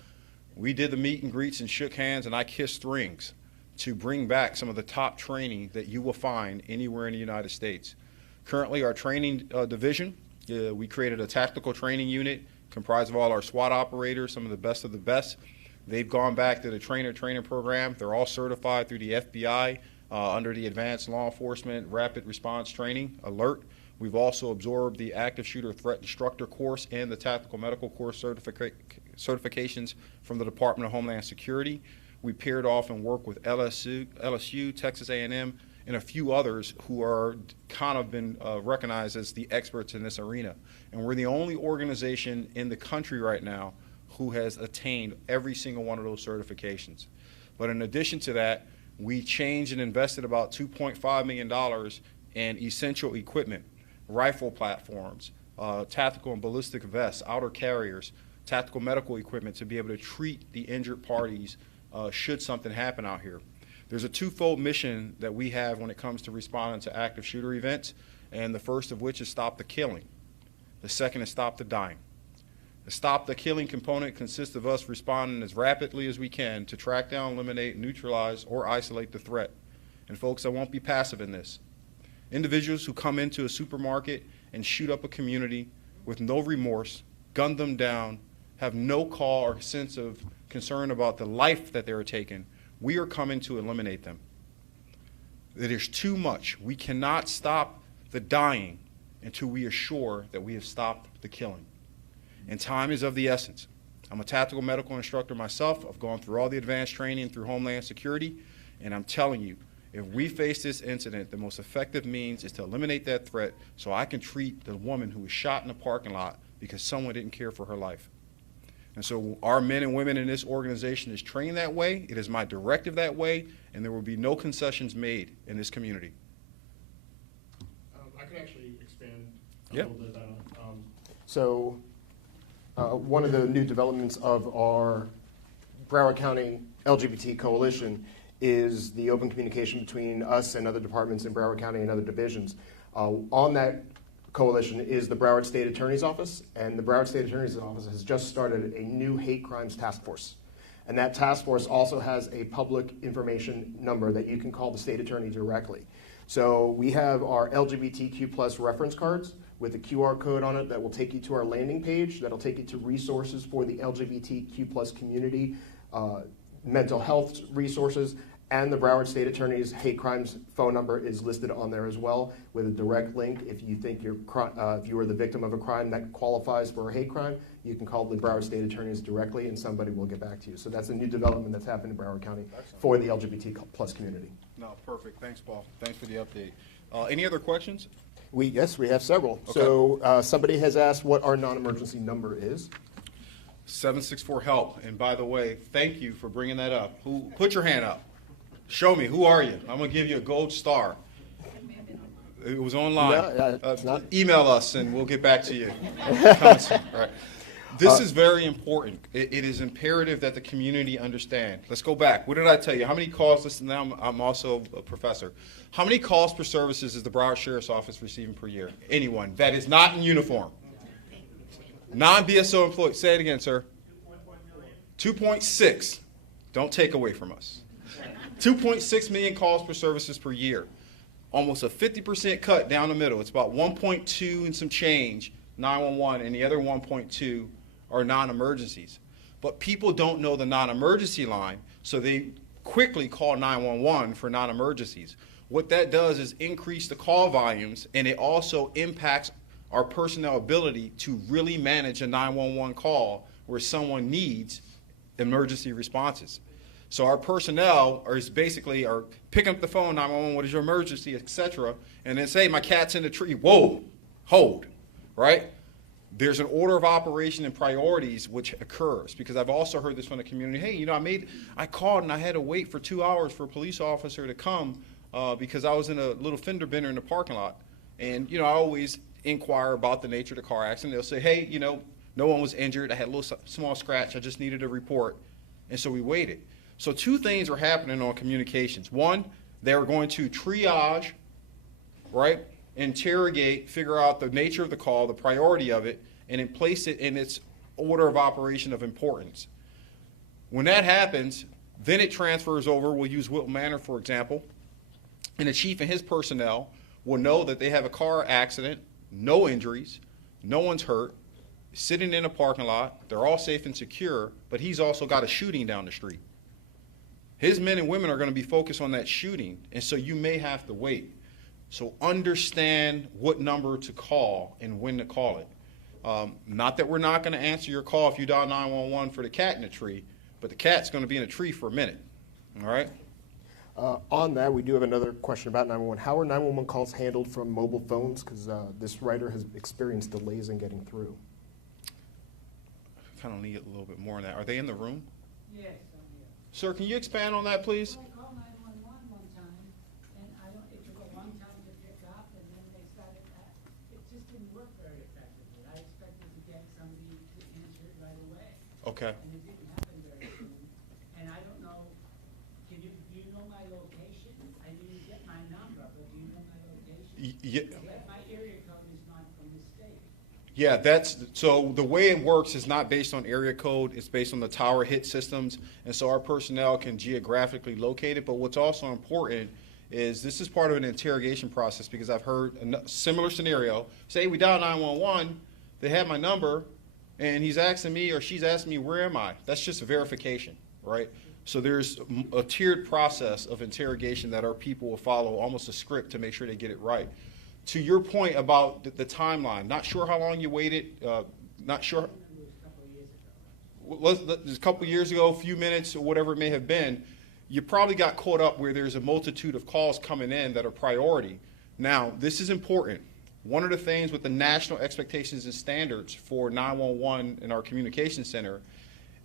We did the meet and greets and shook hands, and I kissed rings to bring back some of the top training that you will find anywhere in the United States. Currently, our training division, we created a tactical training unit comprised of all our SWAT operators, some of the best of the best. They've gone back to the training program. They're all certified through the FBI under the Advanced Law Enforcement Rapid Response Training, ALERT. We've also absorbed the Active Shooter Threat Instructor course and the Tactical Medical Course certifications from the Department of Homeland Security. We paired off and worked with LSU, Texas A&M, and a few others who are kind of been recognized as the experts in this arena. And we're the only organization in the country right now who has attained every single one of those certifications. But in addition to that, we changed and invested about $2.5 million in essential equipment, rifle platforms, tactical and ballistic vests, outer carriers, tactical medical equipment to be able to treat the injured parties should something happen out here. There's a twofold mission that we have when it comes to responding to active shooter events, and the first of which is stop the killing. The second is stop the dying. The stop the killing component consists of us responding as rapidly as we can to track down, eliminate, neutralize, or isolate the threat. And folks, I won't be passive in this. Individuals who come into a supermarket and shoot up a community with no remorse, gun them down, have no call or sense of concern about the life that they are taking, we are coming to eliminate them. There's too much. We cannot stop the dying until we are sure that we have stopped the killing. And time is of the essence. I'm a tactical medical instructor myself. I've gone through all the advanced training through Homeland Security, and I'm telling you, if we face this incident, the most effective means is to eliminate that threat so I can treat the woman who was shot in the parking lot because someone didn't care for her life. And so our men and women in this organization is trained that way. It is my directive that way, and there will be no concessions made in this community. I could actually expand a Yep. little bit on So one of the new developments of our Broward County LGBT Coalition is the open communication between us and other departments in Broward County and other divisions. On that coalition is the Broward State Attorney's Office, and the Broward State Attorney's Office has just started a new hate crimes task force. And that task force also has a public information number that you can call the state attorney directly. So we have our LGBTQ plus reference cards with a QR code on it that will take you to our landing page, that'll take you to resources for the LGBTQ plus community, mental health resources, and the Broward State Attorney's hate crimes phone number is listed on there as well with a direct link. If you think if you are the victim of a crime that qualifies for a hate crime, you can call the Broward State Attorneys directly and somebody will get back to you. So that's a new development that's happened in Broward County for the LGBT plus community. No, perfect. Thanks, Paul. Thanks for the update. Any other questions? Yes, we have several. Okay. So somebody has asked what our non-emergency number is. 764-HELP. And by the way, thank you for bringing that up. Put your hand up. Show me. Who are you? I'm going to give you a gold star. It was online. No, it's not. Email us and we'll get back to you. All right. This is very important. It is imperative that the community understand. Let's go back. What did I tell you? How many calls, listen, now I'm also a professor. How many calls per services is the Broward Sheriff's Office receiving per year? Anyone that is not in uniform. Non-BSO employees. Say it again, sir. 2.6. Don't take away from us. 2.6 million calls per services per year. Almost a 50% cut down the middle. It's about 1.2 and some change, 911, and the other 1.2 are non-emergencies. But people don't know the non-emergency line, so they quickly call 911 for non-emergencies. What that does is increase the call volumes, and it also impacts our personnel ability to really manage a 911 call where someone needs emergency responses. So our personnel are picking up the phone, 911, what is your emergency, etc., and then say, my cat's in the tree. Whoa, hold, right? There's an order of operation and priorities which occurs, because I've also heard this from the community. Hey, you know, I called and I had to wait for 2 hours for a police officer to come because I was in a little fender bender in the parking lot. And, you know, I always inquire about the nature of the car accident. They'll say, hey, you know, no one was injured. I had a little small scratch. I just needed a report. And so we waited. So two things are happening on communications. One, they're going to triage, right, interrogate, figure out the nature of the call, the priority of it, and then place it in its order of operation of importance. When that happens, then it transfers over. We'll use Wilton Manor, for example, and the chief and his personnel will know that they have a car accident, no injuries, no one's hurt, sitting in a parking lot, they're all safe and secure, but he's also got a shooting down the street. His men and women are going to be focused on that shooting, and so you may have to wait. So understand what number to call and when to call it. Not that we're not going to answer your call if you dial 911 for the cat in the tree, but the cat's going to be in a tree for a minute, all right? On that, we do have another question about 911. How are 911 calls handled from mobile phones? Because this writer has experienced delays in getting through. I kind of need a little bit more on that. Are they in the room? Yes, Sir, can you expand on that, please? I called 911 one time, and it took a long time to pick up, and then they started, it just didn't work very effectively. I expected to get somebody to answer it right away. Okay. And it didn't happen very soon. And I don't know, do you know my location? I didn't get my number, but do you know my location? Yeah. My area code is not from the state. Yeah, so the way it works is not based on area code, it's based on the tower hit systems, and so our personnel can geographically locate it. But what's also important is this is part of an interrogation process, because I've heard a similar scenario. Say we dial 911, they have my number, and he's asking me or she's asking me, where am I? That's just a verification, right? So there's a tiered process of interrogation that our people will follow, almost a script, to make sure they get it right. To your point about the timeline, not sure how long you waited, not sure. It was a couple of years ago. A couple of years ago, a few minutes, or whatever it may have been, you probably got caught up where there's a multitude of calls coming in that are priority. Now, this is important. One of the things with the national expectations and standards for 911 in our communication center,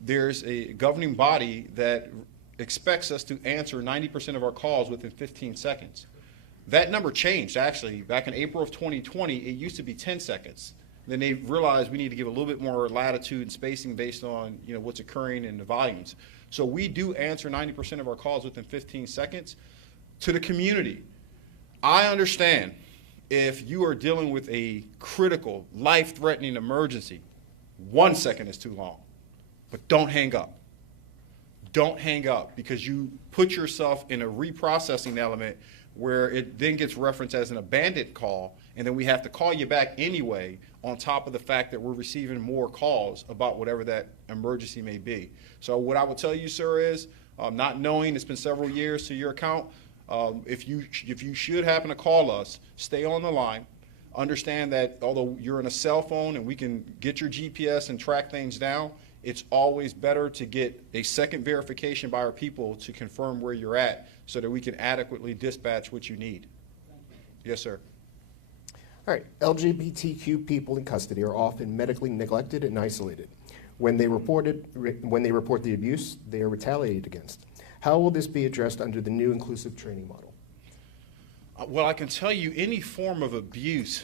there's a governing body that expects us to answer 90% of our calls within 15 seconds. That number changed, actually. Back in April of 2020, it used to be 10 seconds. Then they realized we need to give a little bit more latitude and spacing based on, you know, what's occurring in the volumes. So we do answer 90% of our calls within 15 seconds. To the community, I understand if you are dealing with a critical, life-threatening emergency, 1 second is too long. But don't hang up. Don't hang up, because you put yourself in a reprocessing element where it then gets referenced as an abandoned call, and then we have to call you back anyway, on top of the fact that we're receiving more calls about whatever that emergency may be. So what I would tell you, sir, is not knowing, it's been several years to your account, if you should happen to call us, stay on the line. Understand that although you're in a cell phone and we can get your GPS and track things down, it's always better to get a second verification by our people to confirm where you're at, so that we can adequately dispatch what you need. Yes, sir. All right, LGBTQ people in custody are often medically neglected and isolated. When they report the abuse, they are retaliated against. How will this be addressed under the new inclusive training model? Well, I can tell you any form of abuse,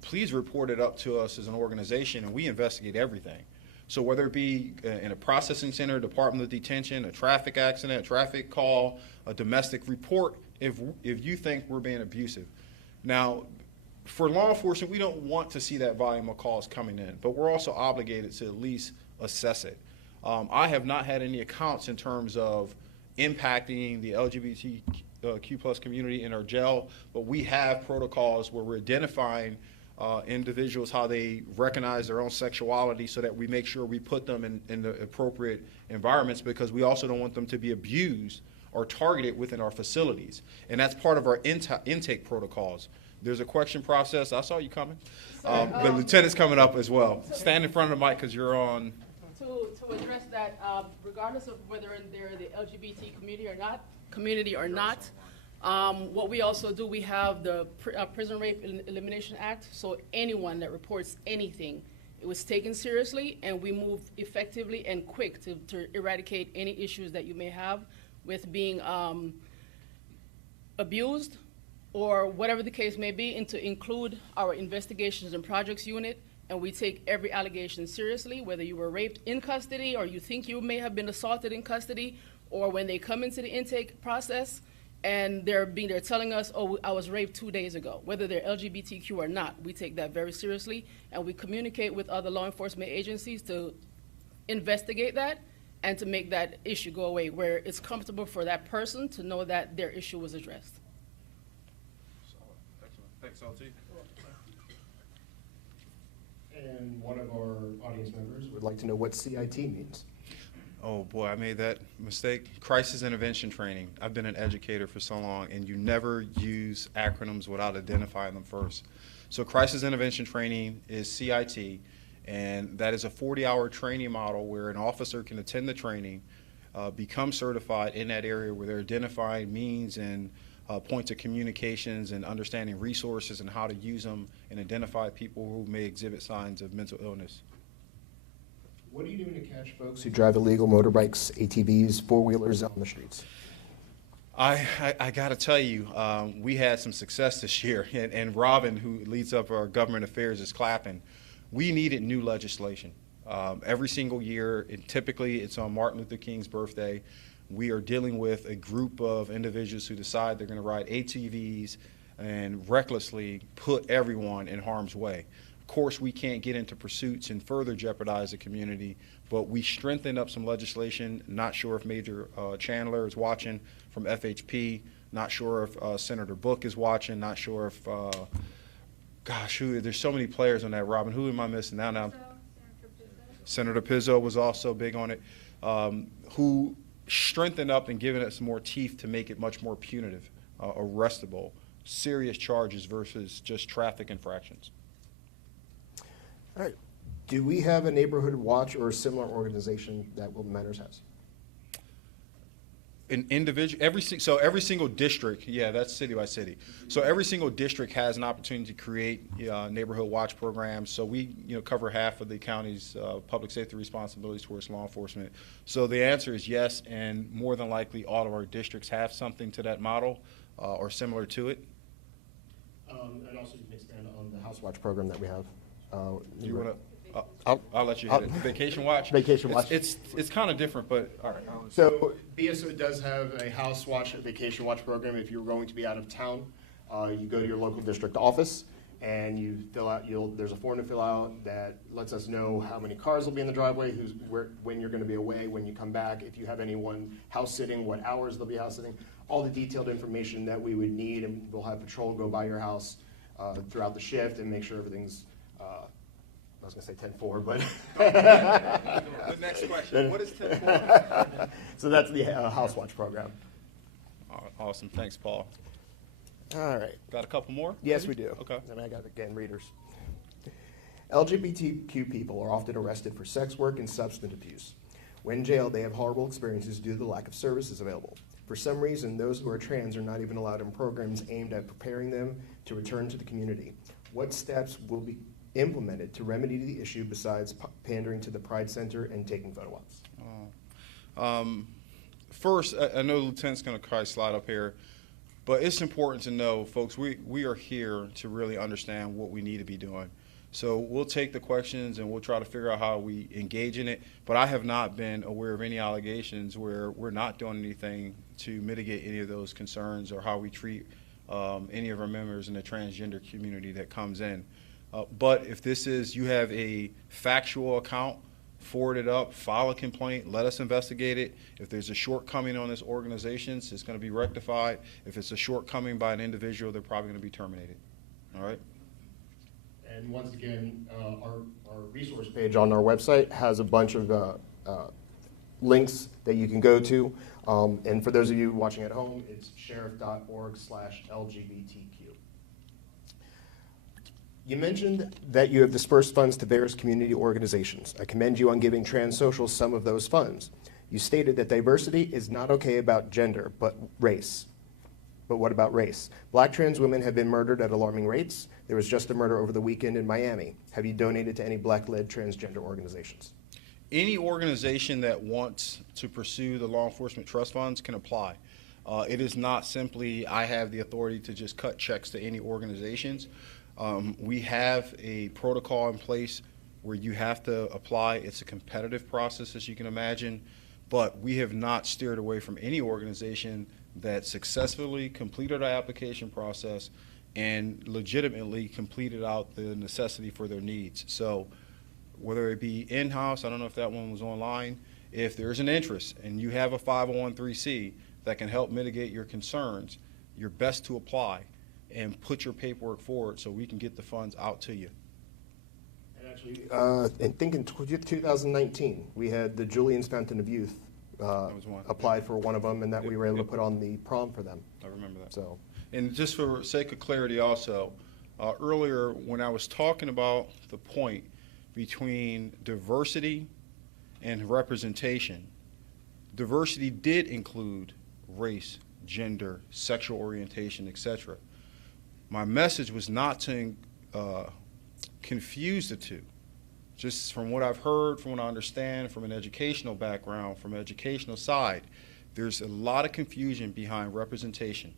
please report it up to us as an organization, and we investigate everything. So whether it be in a processing center, Department of Detention, a traffic accident, a traffic call, a domestic report, if you think we're being abusive. Now, for law enforcement, we don't want to see that volume of calls coming in, but we're also obligated to at least assess it. I have not had any accounts in terms of impacting the LGBTQ plus community in our jail, but we have protocols where we're identifying individuals, how they recognize their own sexuality, so that we make sure we put them in the appropriate environments, because we also don't want them to be abused or targeted within our facilities. And that's part of our intake protocols. There's a question process. I saw you coming. The lieutenant's coming up as well. Stand in front of the mic because you're on. To address that, regardless of whether they're the LGBT community or not, what we also do, we have the Prison Rape Elimination Act. So anyone that reports anything, it was taken seriously, and we move effectively and quick to eradicate any issues that you may have with being abused or whatever the case may be, and to include our investigations and projects unit. And we take every allegation seriously, whether you were raped in custody or you think you may have been assaulted in custody, or when they come into the intake process and they're telling us, oh, I was raped 2 days ago, whether they're LGBTQ or not. We take that very seriously, and we communicate with other law enforcement agencies to investigate that and to make that issue go away, where it's comfortable for that person to know that their issue was addressed. Thanks, LT. And one of our audience members would like to know what CIT means. Oh boy, I made that mistake. Crisis intervention training. I've been an educator for so long, and you never use acronyms without identifying them first. So crisis intervention training is CIT, and that is a 40-hour training model where an officer can attend the training, become certified in that area where they're identifying means and points of communications and understanding resources and how to use them, and identify people who may exhibit signs of mental illness. What are you doing to catch folks who drive illegal motorbikes, ATVs, four-wheelers on the streets? I got to tell you, we had some success this year, and Robin, who leads up our government affairs, is clapping. We needed new legislation. Every single year, and typically it's on Martin Luther King's birthday, we are dealing with a group of individuals who decide they're going to ride ATVs and recklessly put everyone in harm's way. Of course, we can't get into pursuits and further jeopardize the community, but we strengthened up some legislation. Not sure if Major Chandler is watching from FHP. Not sure if Senator Book is watching. Not sure if, there's so many players on that, Robin. Who am I missing now? Senator Pizzo was also big on it, who strengthened up and given us more teeth to make it much more punitive, arrestable, serious charges versus just traffic infractions. All right. Do we have a neighborhood watch or a similar organization that Wilton Manors has? An individual, every single district, yeah, that's city by city. So every single district has an opportunity to create neighborhood watch programs. So we, cover half of the county's public safety responsibilities towards law enforcement. So the answer is yes, and more than likely all of our districts have something to that model or similar to it. And also you can expand on the house watch program that we have. You want to? I'll let you hit it. Vacation watch. Vacation watch. It's kind of different, but all right. So BSO does have a house watch, a vacation watch program. If you're going to be out of town, you go to your local district office and you fill out. There's a form to fill out that lets us know how many cars will be in the driveway, when you're going to be away, when you come back, if you have anyone house sitting, what hours they'll be house sitting, all the detailed information that we would need, and we'll have patrol go by your house throughout the shift and make sure everything's. I was going to say 10-4, but. The next question, what is 10-4? So that's the house watch program. Awesome, thanks, Paul. All right. Got a couple more? Yes, we do. Okay. And I got, again, readers. LGBTQ people are often arrested for sex work and substance abuse. When jailed, they have horrible experiences due to the lack of services available. For some reason, those who are trans are not even allowed in programs aimed at preparing them to return to the community. What steps will be implemented to remedy the issue besides pandering to the Pride Center and taking photo ops? First, I know the Lieutenant's going to slide up here, but it's important to know, folks, we are here to really understand what we need to be doing. So we'll take the questions and we'll try to figure out how we engage in it. But I have not been aware of any allegations where we're not doing anything to mitigate any of those concerns or how we treat any of our members in the transgender community that comes in. But if this is, you have a factual account, forward it up, file a complaint, let us investigate it. If there's a shortcoming on this organization, it's going to be rectified. If it's a shortcoming by an individual, they're probably going to be terminated. All right? And once again, our resource page on our website has a bunch of links that you can go to. And for those of you watching at home, it's sheriff.org/LGBTQ. You mentioned that you have dispersed funds to various community organizations. I commend you on giving Trans Social some of those funds. You stated that diversity is not okay about gender, but race. But what about race? Black trans women have been murdered at alarming rates. There was just a murder over the weekend in Miami. Have you donated to any black-led transgender organizations? Any organization that wants to pursue the law enforcement trust funds can apply. It is not simply I have the authority to just cut checks to any organizations. We have a protocol in place where you have to apply. It's a competitive process, as you can imagine, but we have not steered away from any organization that successfully completed our application process and legitimately completed out the necessity for their needs. So whether it be in-house, I don't know if that one was online, if there's an interest and you have a 501(c) that can help mitigate your concerns, you're best to apply and put your paperwork forward so we can get the funds out to you. And actually, I think in 2019, we had the Julian's Fountain of Youth applied for one of them, and that we were able to put on the prom for them. I remember that. So, and just for sake of clarity also, earlier when I was talking about the point between diversity and representation, diversity did include race, gender, sexual orientation, etc. My message was not to confuse the two. Just from what I've heard, from what I understand, from an educational background, from an educational side, there's a lot of confusion behind representation.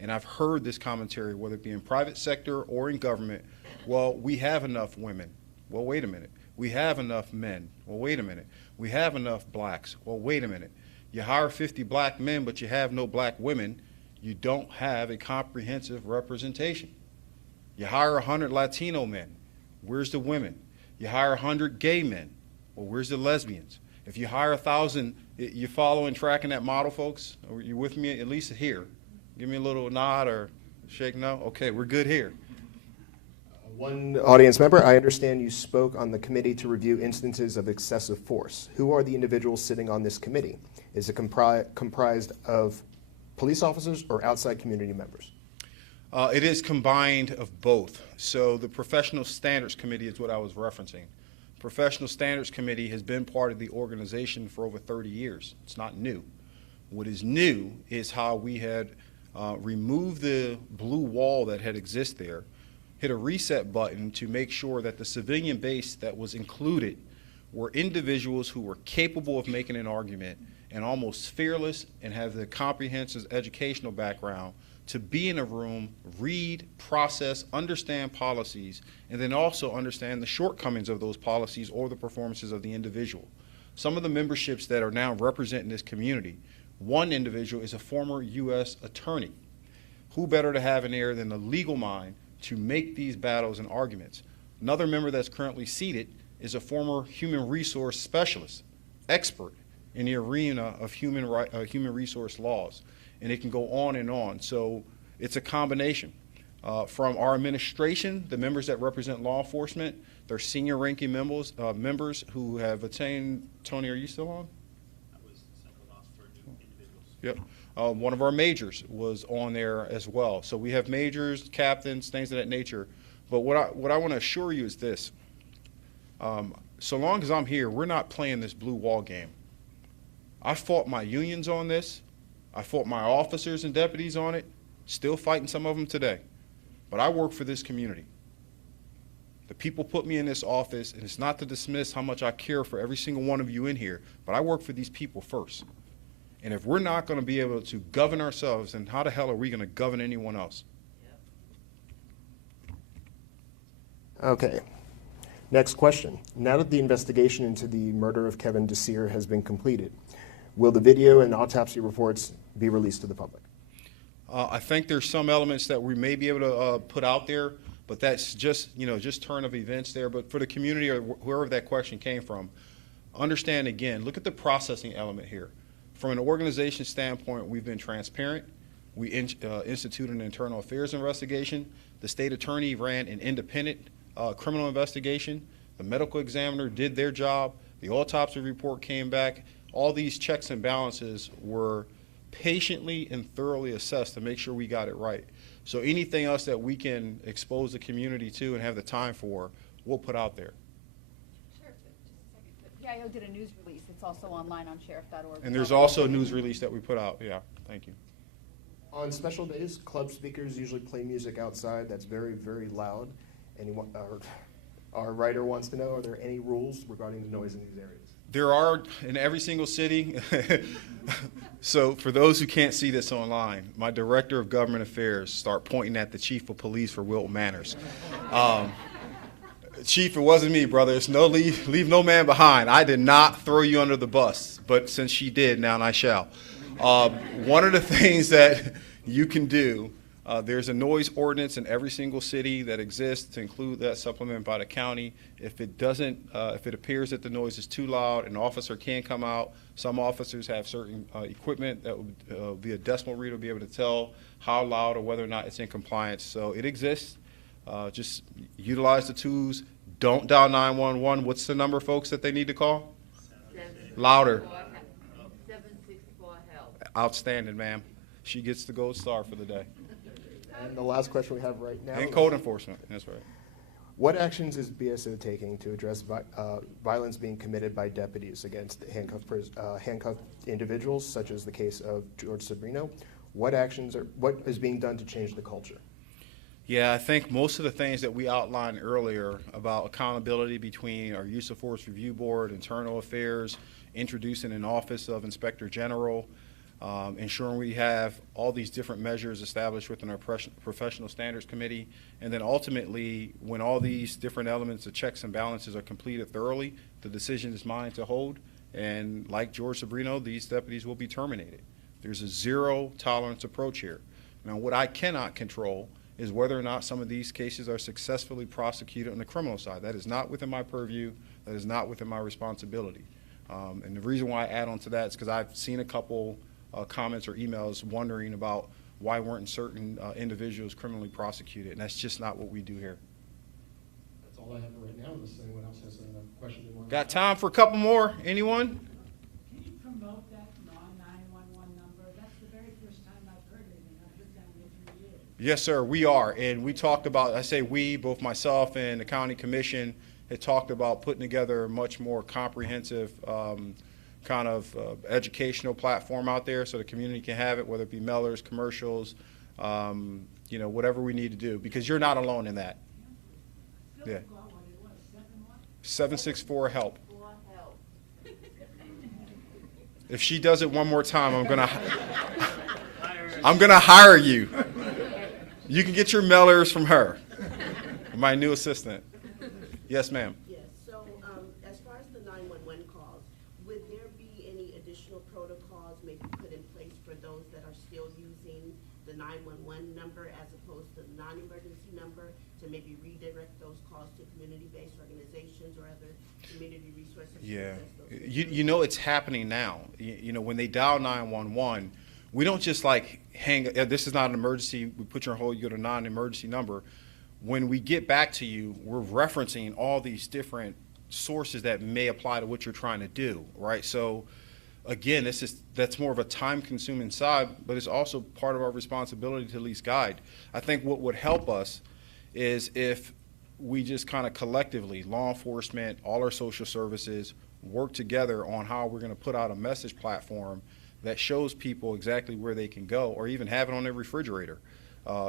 And I've heard this commentary, whether it be in private sector or in government, well, we have enough women. Well, wait a minute. We have enough men. Well, wait a minute. We have enough blacks. Well, wait a minute. You hire 50 black men, but you have no black women. You don't have a comprehensive representation. You hire 100 Latino men. Where's the women? You hire 100 gay men. Well, where's the lesbians? If you hire 1,000, you following, tracking that model, folks? Are you with me at least here? Give me a little nod or shake no. Okay, we're good here. One audience member, I understand you spoke on the committee to review instances of excessive force. Who are the individuals sitting on this committee? Is it comprised of police officers or outside community members? It is combined of both. So the Professional Standards Committee is what I was referencing. Professional Standards Committee has been part of the organization for over 30 years. It's not new. What is new is how we had removed the blue wall that had existed there, hit a reset button to make sure that the civilian base that was included were individuals who were capable of making an argument and almost fearless and have the comprehensive educational background to be in a room, read, process, understand policies, and then also understand the shortcomings of those policies or the performances of the individual. Some of the memberships that are now representing this community, one individual is a former U.S. attorney. Who better to have in there than a legal mind to make these battles and arguments? Another member that's currently seated is a former human resource specialist, expert in the arena of human resource laws. And it can go on and on. So it's a combination. From our administration, the members that represent law enforcement, they're senior ranking members who have attained, Tony, are you still on? I was central boss for new individuals. Yep. One of our majors was on there as well. So we have majors, captains, things of that nature. But what I want to assure you is this. So long as I'm here, we're not playing this blue wall game. I fought my unions on this. I fought my officers and deputies on it, still fighting some of them today. But I work for this community. The people put me in this office, and it's not to dismiss how much I care for every single one of you in here, but I work for these people first. And if we're not going to be able to govern ourselves, then how the hell are we going to govern anyone else? Okay. Next question. Now that the investigation into the murder of Kevin Desir has been completed, will the video and autopsy reports be released to the public? I think there's some elements that we may be able to put out there, but that's just, just turn of events there. But for the community or wherever that question came from, understand again, look at the processing element here. From an organization standpoint, we've been transparent. We instituted an internal affairs investigation. The state attorney ran an independent criminal investigation. The medical examiner did their job. The autopsy report came back. All these checks and balances were patiently and thoroughly assessed to make sure we got it right. So anything else that we can expose the community to and have the time for, we'll put out there. Sure, just a second. PIO did a news release. It's also online on sheriff.org. And there's also a news release that we put out. Yeah, thank you. On special days, club speakers usually play music outside that's very, very loud. Anyone, our writer wants to know, are there any rules regarding the noise in these areas? There are in every single city. So for those who can't see this online, my director of government affairs start pointing at the chief of police for Wilton Manors. Chief, it wasn't me, brother. It's no leave no man behind. I did not throw you under the bus, but since she did, now I shall. One of the things that you can do, there's a noise ordinance in every single city that exists to include that supplement by the county. If it doesn't, if it appears that the noise is too loud, an officer can come out. Some officers have certain equipment that will be a decimal reader, be able to tell how loud or whether or not it's in compliance. So it exists. Just utilize the tools. Don't dial 911. What's the number, folks, that they need to call? Louder. 764 help. Outstanding, ma'am. She gets the gold star for the day. And the last question we have right now. And code enforcement, that's right. What actions is BSO taking to address violence being committed by deputies against handcuffed individuals, such as the case of George Sabrino? What is being done to change the culture? Yeah, I think most of the things that we outlined earlier about accountability between our Use of Force Review Board, internal affairs, introducing an Office of Inspector General, ensuring we have all these different measures established within our Professional Standards Committee, and then ultimately, when all these different elements of checks and balances are completed thoroughly, the decision is mine to hold, and like George Sabrino, these deputies will be terminated. There's a zero tolerance approach here. Now, what I cannot control is whether or not some of these cases are successfully prosecuted on the criminal side. That is not within my purview. That is not within my responsibility. And the reason why I add on to that is because I've seen a couple comments or emails wondering about why weren't certain individuals criminally prosecuted, and that's just not what we do here. That's all I have right now, unless anyone else has a question they want to Got time for a couple more? Anyone? Can you promote that non-911 number? That's the very first time I've heard it, and I've been down there 3 years. Yes, sir, we are. And we talked about, I say we, both myself and the county commission, had talked about putting together a much more comprehensive kind of educational platform out there so the community can have it, whether it be mailers, commercials, whatever we need to do, because you're not alone in that. Yeah. 764 help. If she does it one more time, I'm gonna hire you. You can get your mailers from her, my new assistant. Yes, ma'am. Yes, so as far as the 911 calls, would there be any additional protocols maybe put in place for those that are still using the 911 number as opposed to the non-emergency number to maybe redirect those calls to community-based organizations or other community resources? Yeah, it's happening now. When they dial 911, we don't just like hang, this is not an emergency, we put you on hold, you go to a non-emergency number. When we get back to you, we're referencing all these different sources that may apply to what you're trying to do, right? So again, that's more of a time-consuming side, but it's also part of our responsibility to at least guide. I think what would help us is if we just kind of collectively, law enforcement, all our social services, work together on how we're going to put out a message platform that shows people exactly where they can go, or even have it on their refrigerator.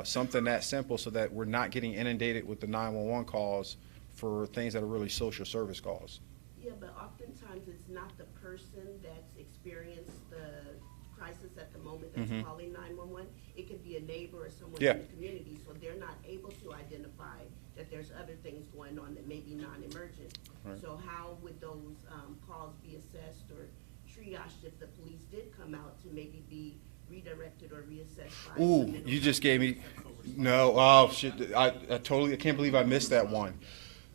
Something that simple so that we're not getting inundated with the 911 calls for things that are really social service calls. Yeah, but oftentimes it's not the person that's experienced the crisis at the moment that's calling 911. It could be a neighbor or someone in the community, so they're not able to identify that there's other things going on that may be non-emergent. Right. So how would those calls be assessed or triaged if the police did come out to maybe be redirected or reassessed by? Ooh, some mental you just health gave me, professional? no, oh, shit, I can't believe I missed that one.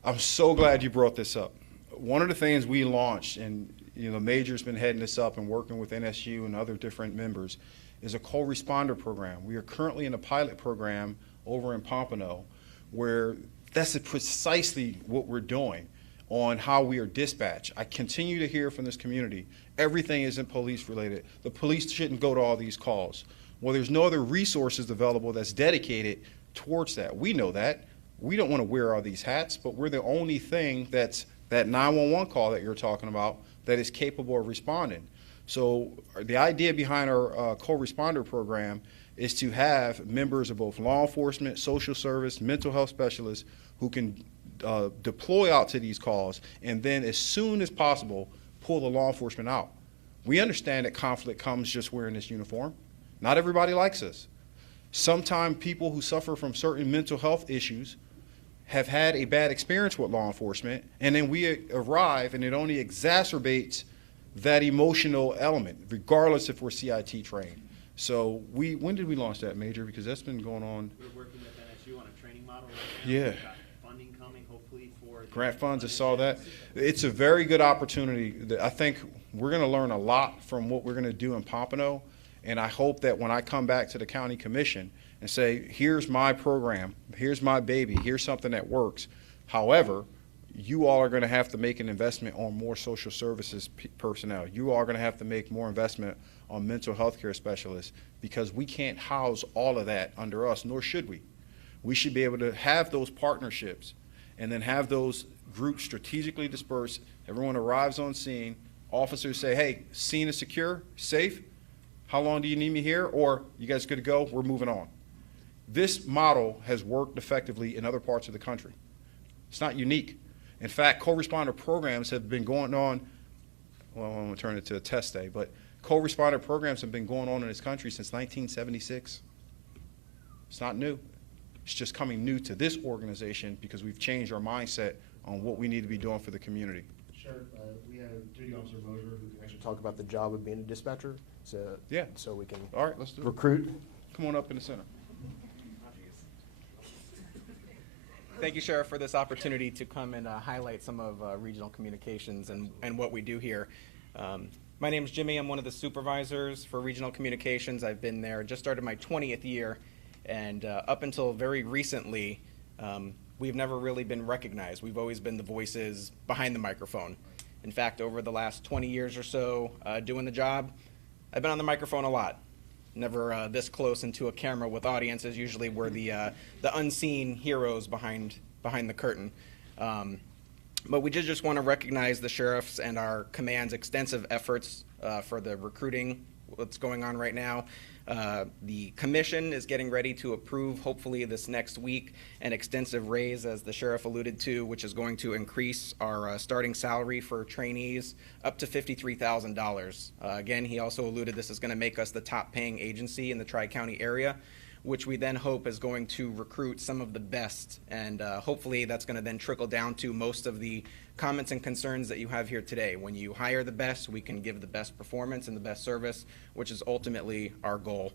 I'm so glad you brought this up. One of the things we launched, and Major's been heading this up and working with NSU and other different members, is a co-responder program. We are currently in a pilot program over in Pompano where that's precisely what we're doing on how we are dispatched. I continue to hear from this community, everything isn't police related. The police shouldn't go to all these calls. Well, there's no other resources available that's dedicated towards that. We know that. We don't want to wear all these hats, but we're the only thing that's that 911 call that you're talking about that is capable of responding. So the idea behind our co-responder program is to have members of both law enforcement, social service, mental health specialists who can deploy out to these calls and then as soon as possible pull the law enforcement out. We understand that conflict comes just wearing this uniform. Not everybody likes us. Sometimes people who suffer from certain mental health issues have had a bad experience with law enforcement, and then we arrive and it only exacerbates that emotional element, regardless if we're CIT trained. So when did we launch that, Major? Because that's been going on. We're working with NSU on a training model right now. Yeah. We've got funding coming, hopefully, for. Grant funds, I saw that. It's a very good opportunity. I think we're going to learn a lot from what we're going to do in Pompano, and I hope that when I come back to the county commission and say, here's my program, here's my baby, here's something that works. However, you all are going to have to make an investment on more social services personnel. You all are going to have to make more investment on mental health care specialists because we can't house all of that under us, nor should we. We should be able to have those partnerships and then have those groups strategically dispersed. Everyone arrives on scene. Officers say, hey, scene is secure, safe. How long do you need me here? Or you guys good to go? We're moving on. This model has worked effectively in other parts of the country. It's not unique. In fact, co-responder programs have been going on, well, I'm going to turn it to a test day, but co-responder programs have been going on in this country since 1976. It's not new. It's just coming new to this organization because we've changed our mindset on what we need to be doing for the community. Sheriff, we have Duty Officer Moser who can actually talk about the job of being a dispatcher. Yeah. So we can All right, let's do it. recruit. Come on up in the center. Thank you, Sheriff, for this opportunity to come and highlight some of regional communications and what we do here. My name is Jimmy. I'm one of the supervisors for regional communications. I've been there, just started my 20th year, and up until very recently, we've never really been recognized. We've always been the voices behind the microphone. In fact, over the last 20 years or so doing the job, I've been on the microphone a lot. Never this close into a camera with audiences. Usually we're the unseen heroes behind the curtain. But we did just want to recognize the sheriff's and our command's extensive efforts for the recruiting that's going on right now. The commission is getting ready to approve, hopefully this next week, an extensive raise, as the sheriff alluded to, which is going to increase our starting salary for trainees up to $53,000. Again, he also alluded this is going to make us the top paying agency in the Tri-County area, which we then hope is going to recruit some of the best, and hopefully that's going to then trickle down to most of the comments and concerns that you have here today. When you hire the best, we can give the best performance and the best service, which is ultimately our goal.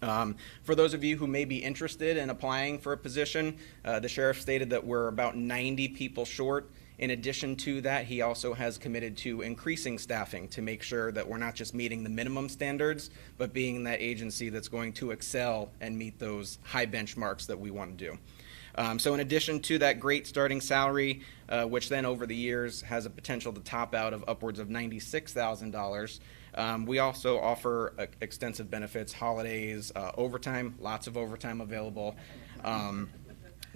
For those of you who may be interested in applying for a position, the sheriff stated that we're about 90 people short. In addition to that, he also has committed to increasing staffing to make sure that we're not just meeting the minimum standards, but being that agency that's going to excel and meet those high benchmarks that we want to do. So in addition to that great starting salary, which then over the years has a potential to top out of upwards of $96,000, we also offer extensive benefits, holidays, overtime, lots of overtime available,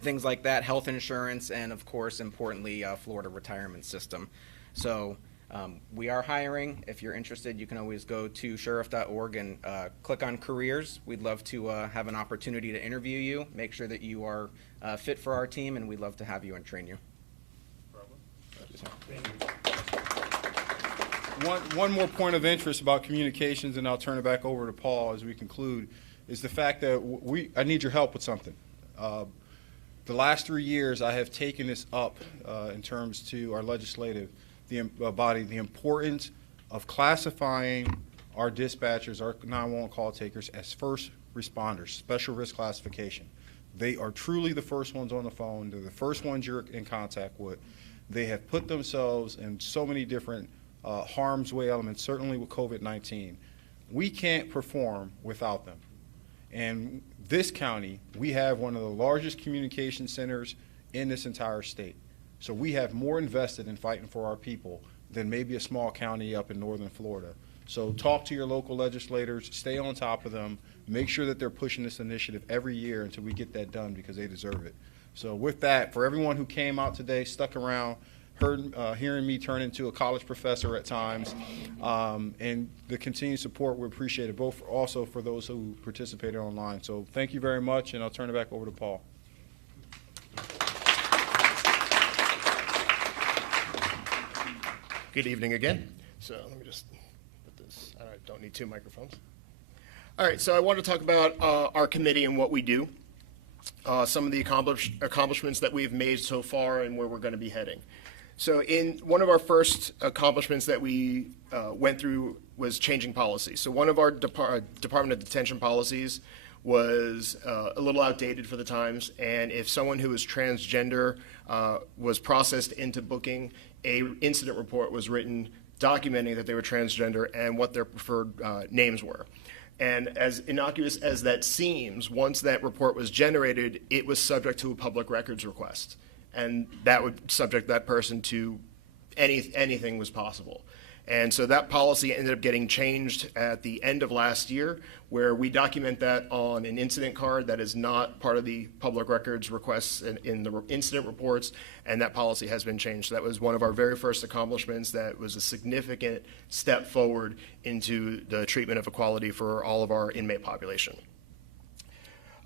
things like that, health insurance, and of course, importantly, Florida retirement system. So we are hiring. If you're interested, you can always go to sheriff.org and click on careers. We'd love to have an opportunity to interview you, make sure that you are fit for our team, and we'd love to have you and train you. One more point of interest about communications, and I'll turn it back over to Paul as we conclude, is the fact that I need your help with something. the last 3 years, I have taken this up in terms to our legislative body, the importance of classifying our dispatchers, our 911 call takers as first responders, special risk classification. They are truly the first ones on the phone. They're the first ones you're in contact with. They have put themselves in so many different harm's way elements, certainly with COVID-19. We can't perform without them. And this county, we have one of the largest communication centers in this entire state. So we have more invested in fighting for our people than maybe a small county up in northern Florida. So talk to your local legislators, stay on top of them, make sure that they're pushing this initiative every year until we get that done, because they deserve it. So with that, for everyone who came out today, stuck around, hearing me turn into a college professor at times, and the continued support, we appreciate it, both also for those who participated online. So thank you very much, and I'll turn it back over to Paul. Good evening again. So let me just put this, I don't need two microphones. All right, so I want to talk about our committee and what we do, some of the accomplishments that we've made so far and where we're going to be heading. So in one of our first accomplishments that we went through was changing policy. So one of our Department of Detention policies was a little outdated for the times, and if someone who was transgender was processed into booking, a incident report was written documenting that they were transgender and what their preferred names were. And as innocuous as that seems, once that report was generated, it was subject to a public records request. And that would subject that person to anything was possible. And so that policy ended up getting changed at the end of last year, where we document that on an incident card that is not part of the public records requests in the incident reports, and that policy has been changed. So that was one of our very first accomplishments. That was a significant step forward into the treatment of equality for all of our inmate population.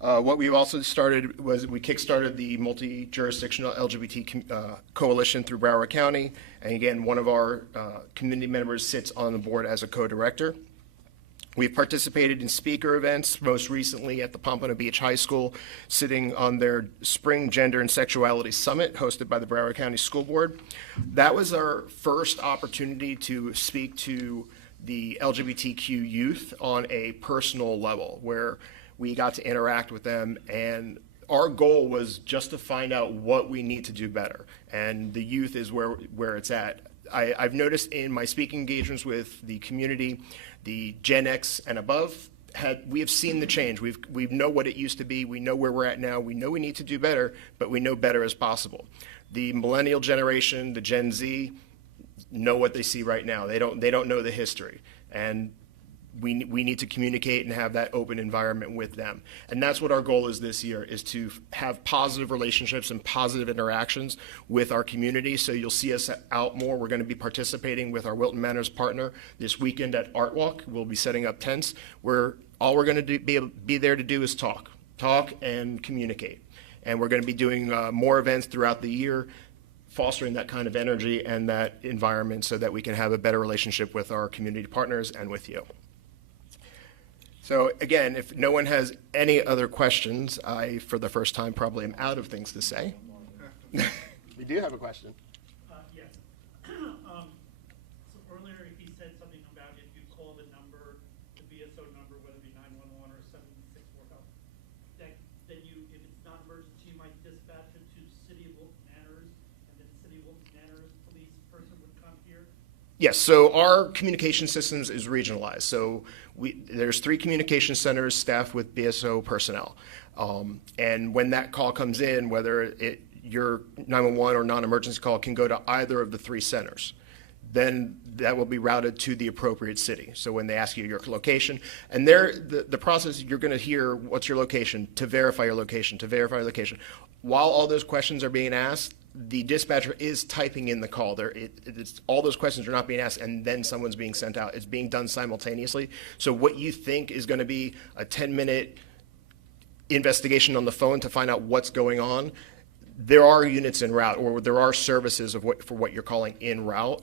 What we've also started was we kickstarted the multi-jurisdictional LGBT coalition through Broward County. And again, one of our community members sits on the board as a co-director. We've participated in speaker events, most recently at the Pompano Beach High School, sitting on their Spring Gender and Sexuality Summit hosted by the Broward County School Board. That was our first opportunity to speak to the LGBTQ youth on a personal level, where we got to interact with them, and our goal was just to find out what we need to do better. And the youth is where it's at. I've noticed in my speaking engagements with the community, the Gen X and above, we have seen the change. We know what it used to be. We know where we're at now. We know we need to do better, but we know better is possible. The millennial generation, the Gen Z, know what they see right now. They don't know the history. And we need to communicate and have that open environment with them. And that's what our goal is this year, is to have positive relationships and positive interactions with our community. So you'll see us out more. We're going to be participating with our Wilton Manors partner this weekend at Art Walk. We'll be setting up tents where all we're going to be there to do is talk and communicate. And we're going to be doing more events throughout the year, fostering that kind of energy and that environment so that we can have a better relationship with our community partners and with you. So again, if no one has any other questions, I, for the first time, probably am out of things to say. We do have a question. Yes. So earlier he said something about if you call the number, the BSO number, whether it be 911 or 764 help, then you, if it's not emergency, you might dispatch it to City of Wilton Manors, and then City of Wilton Manors police person would come here. Yes, so our communication systems is regionalized. So there's 3 communication centers staffed with BSO personnel. And when that call comes in, whether your 911 or non-emergency call can go to either of the 3 centers, then that will be routed to the appropriate city. So when they ask you your location, and the process, you're going to hear what's your location, to verify your location, to verify your location. While all those questions are being asked, the dispatcher is typing in the call. All those questions are not being asked and then someone's being sent out. It's being done simultaneously. So what you think is going to be a 10-minute investigation on the phone to find out what's going on, there are units en route, or there are services for what you're calling en route,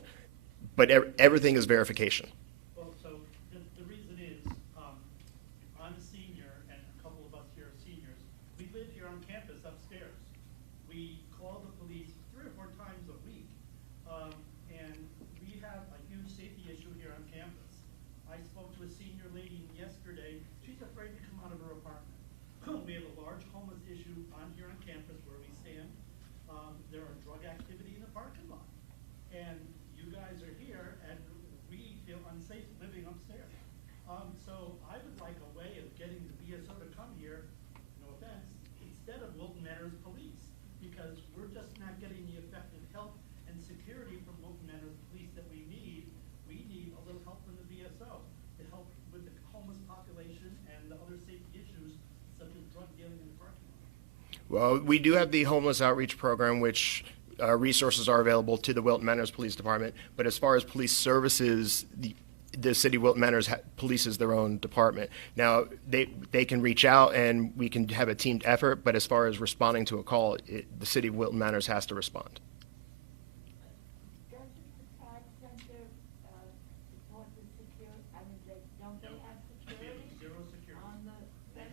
but everything is verification. Well, so the reason is, I'm a senior and a couple of us here are seniors. We live here on campus upstairs. afraid to come out of her apartment. We have a large homeless issue on here on campus where we stand. There are drug activity in the parking lot. And you guys are here and we feel unsafe living upstairs. So I would like a way of getting the BSO to come here, no offense, instead of Wilton Manors Police, because we're just not getting the effective help and security from Wilton Manors Police that we need. We need a little help from the BSO to help with the homeless population and the other safety issues such as drug dealing in the parking lot. Well, we do have the homeless outreach program, which resources are available to the Wilton Manors Police Department. But as far as police services, the city of Wilton Manors polices their own department. Now, they can reach out and we can have a teamed effort, but as far as responding to a call, the city of Wilton Manors has to respond. Doesn't the Pride Center, support the security, I mean, don't they have We have security zero security. on the? They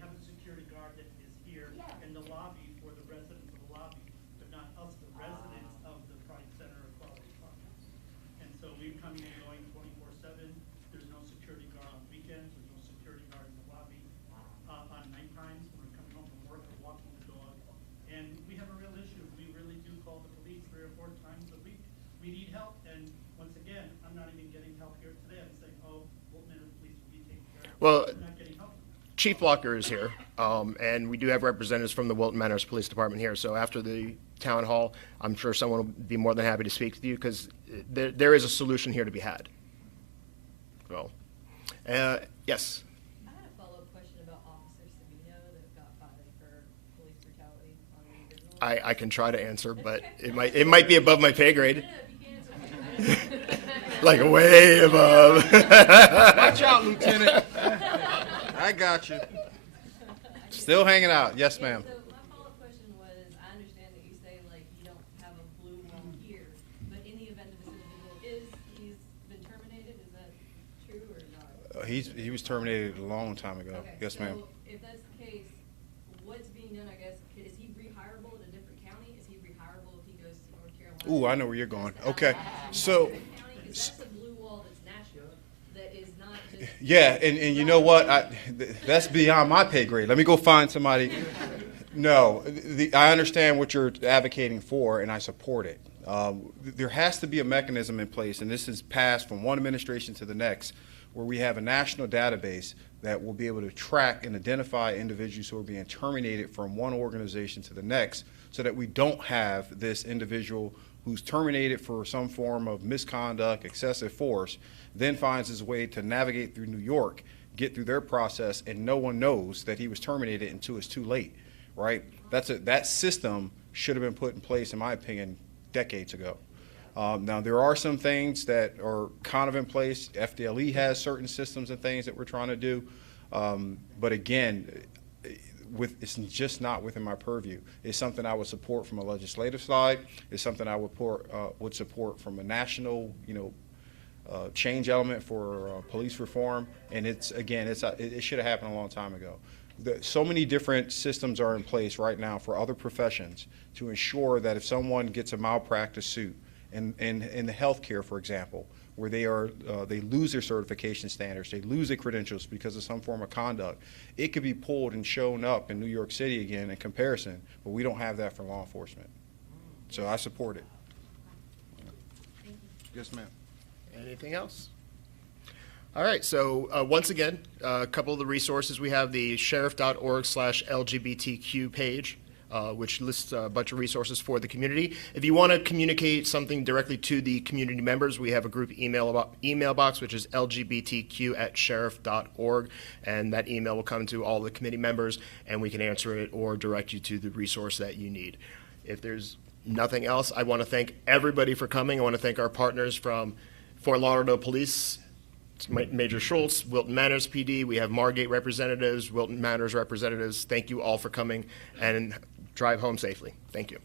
have a security guard that is here Yeah. in the lobby for the residents of the lobby, but not us, the residents of the Pride Center or Quality Park. And so we're coming and going 24/7. There's no security guard on weekends. There's no security guard in the lobby. On night times, when we're coming home from work or walking the dog. And we have a real issue. We really do call the police 3 or 4 times a week. We need help. And once again, I'm not even getting help here today. I'm saying, oh, Wilton Manors Police will be taking care of it. Well, I'm not getting help. Chief Blocker is here, and we do have representatives from the Wilton Manors Police Department here. So after the town hall, I'm sure someone will be more than happy to speak with you because there is a solution here to be had. Well, yes. I had a follow-up question about Officer Savino that got fired for police brutality on an individual. I can try to answer, but it might be above my pay grade. No, if you can't answer, Like way above. Watch out, Lieutenant. I got you. Still hanging out. Yes, ma'am. So my follow-up question was, I understand that you say like you don't have a blue wall here, but in the event that this individual he's been terminated, is that true or not? He was terminated a long time ago. Okay, Yes, ma'am. So if that's the case, what's being done, I guess, is he rehireable at a different county? Is he rehireable if he goes to North Carolina? Ooh, I know where you're going. Okay, so. Because that's a blue wall that's national, that is not just. Yeah, and you know what? That's beyond my pay grade. Let me go find somebody. No, I understand what you're advocating for, and I support it. There has to be a mechanism in place, and this is passed from one administration to the next, where we have a national database that will be able to track and identify individuals who are being terminated from one organization to the next, so that we don't have this individual who's terminated for some form of misconduct, excessive force, then finds his way to navigate through New York, get through their process, and no one knows that he was terminated until it's too late, right? That system should have been put in place, in my opinion, decades ago. Now, there are some things that are kind of in place. FDLE has certain systems and things that we're trying to do. But again, it's just not within my purview. It's something I would support from a legislative side. It's something I would support from a national, change element for police reform. And it should have happened a long time ago. So many different systems are in place right now for other professions to ensure that if someone gets a malpractice suit, in the healthcare, for example, where they lose their certification standards, they lose their credentials because of some form of conduct, it could be pulled and shown up in New York City again in comparison, but we don't have that for law enforcement. So I support it. Yes, ma'am. Anything else? All right, so once again, a couple of the resources. We have the sheriff.org/LGBTQ page, which lists a bunch of resources for the community. If you want to communicate something directly to the community members, we have a group email box, which is lgbtq@sheriff.org, and that email will come to all the committee members, and we can answer it or direct you to the resource that you need. If there's nothing else, I want to thank everybody for coming. I want to thank our partners from Fort Lauderdale Police, Major Schultz, Wilton Manors PD. We have Margate representatives, Wilton Manors representatives. Thank you all for coming, and drive home safely. Thank you.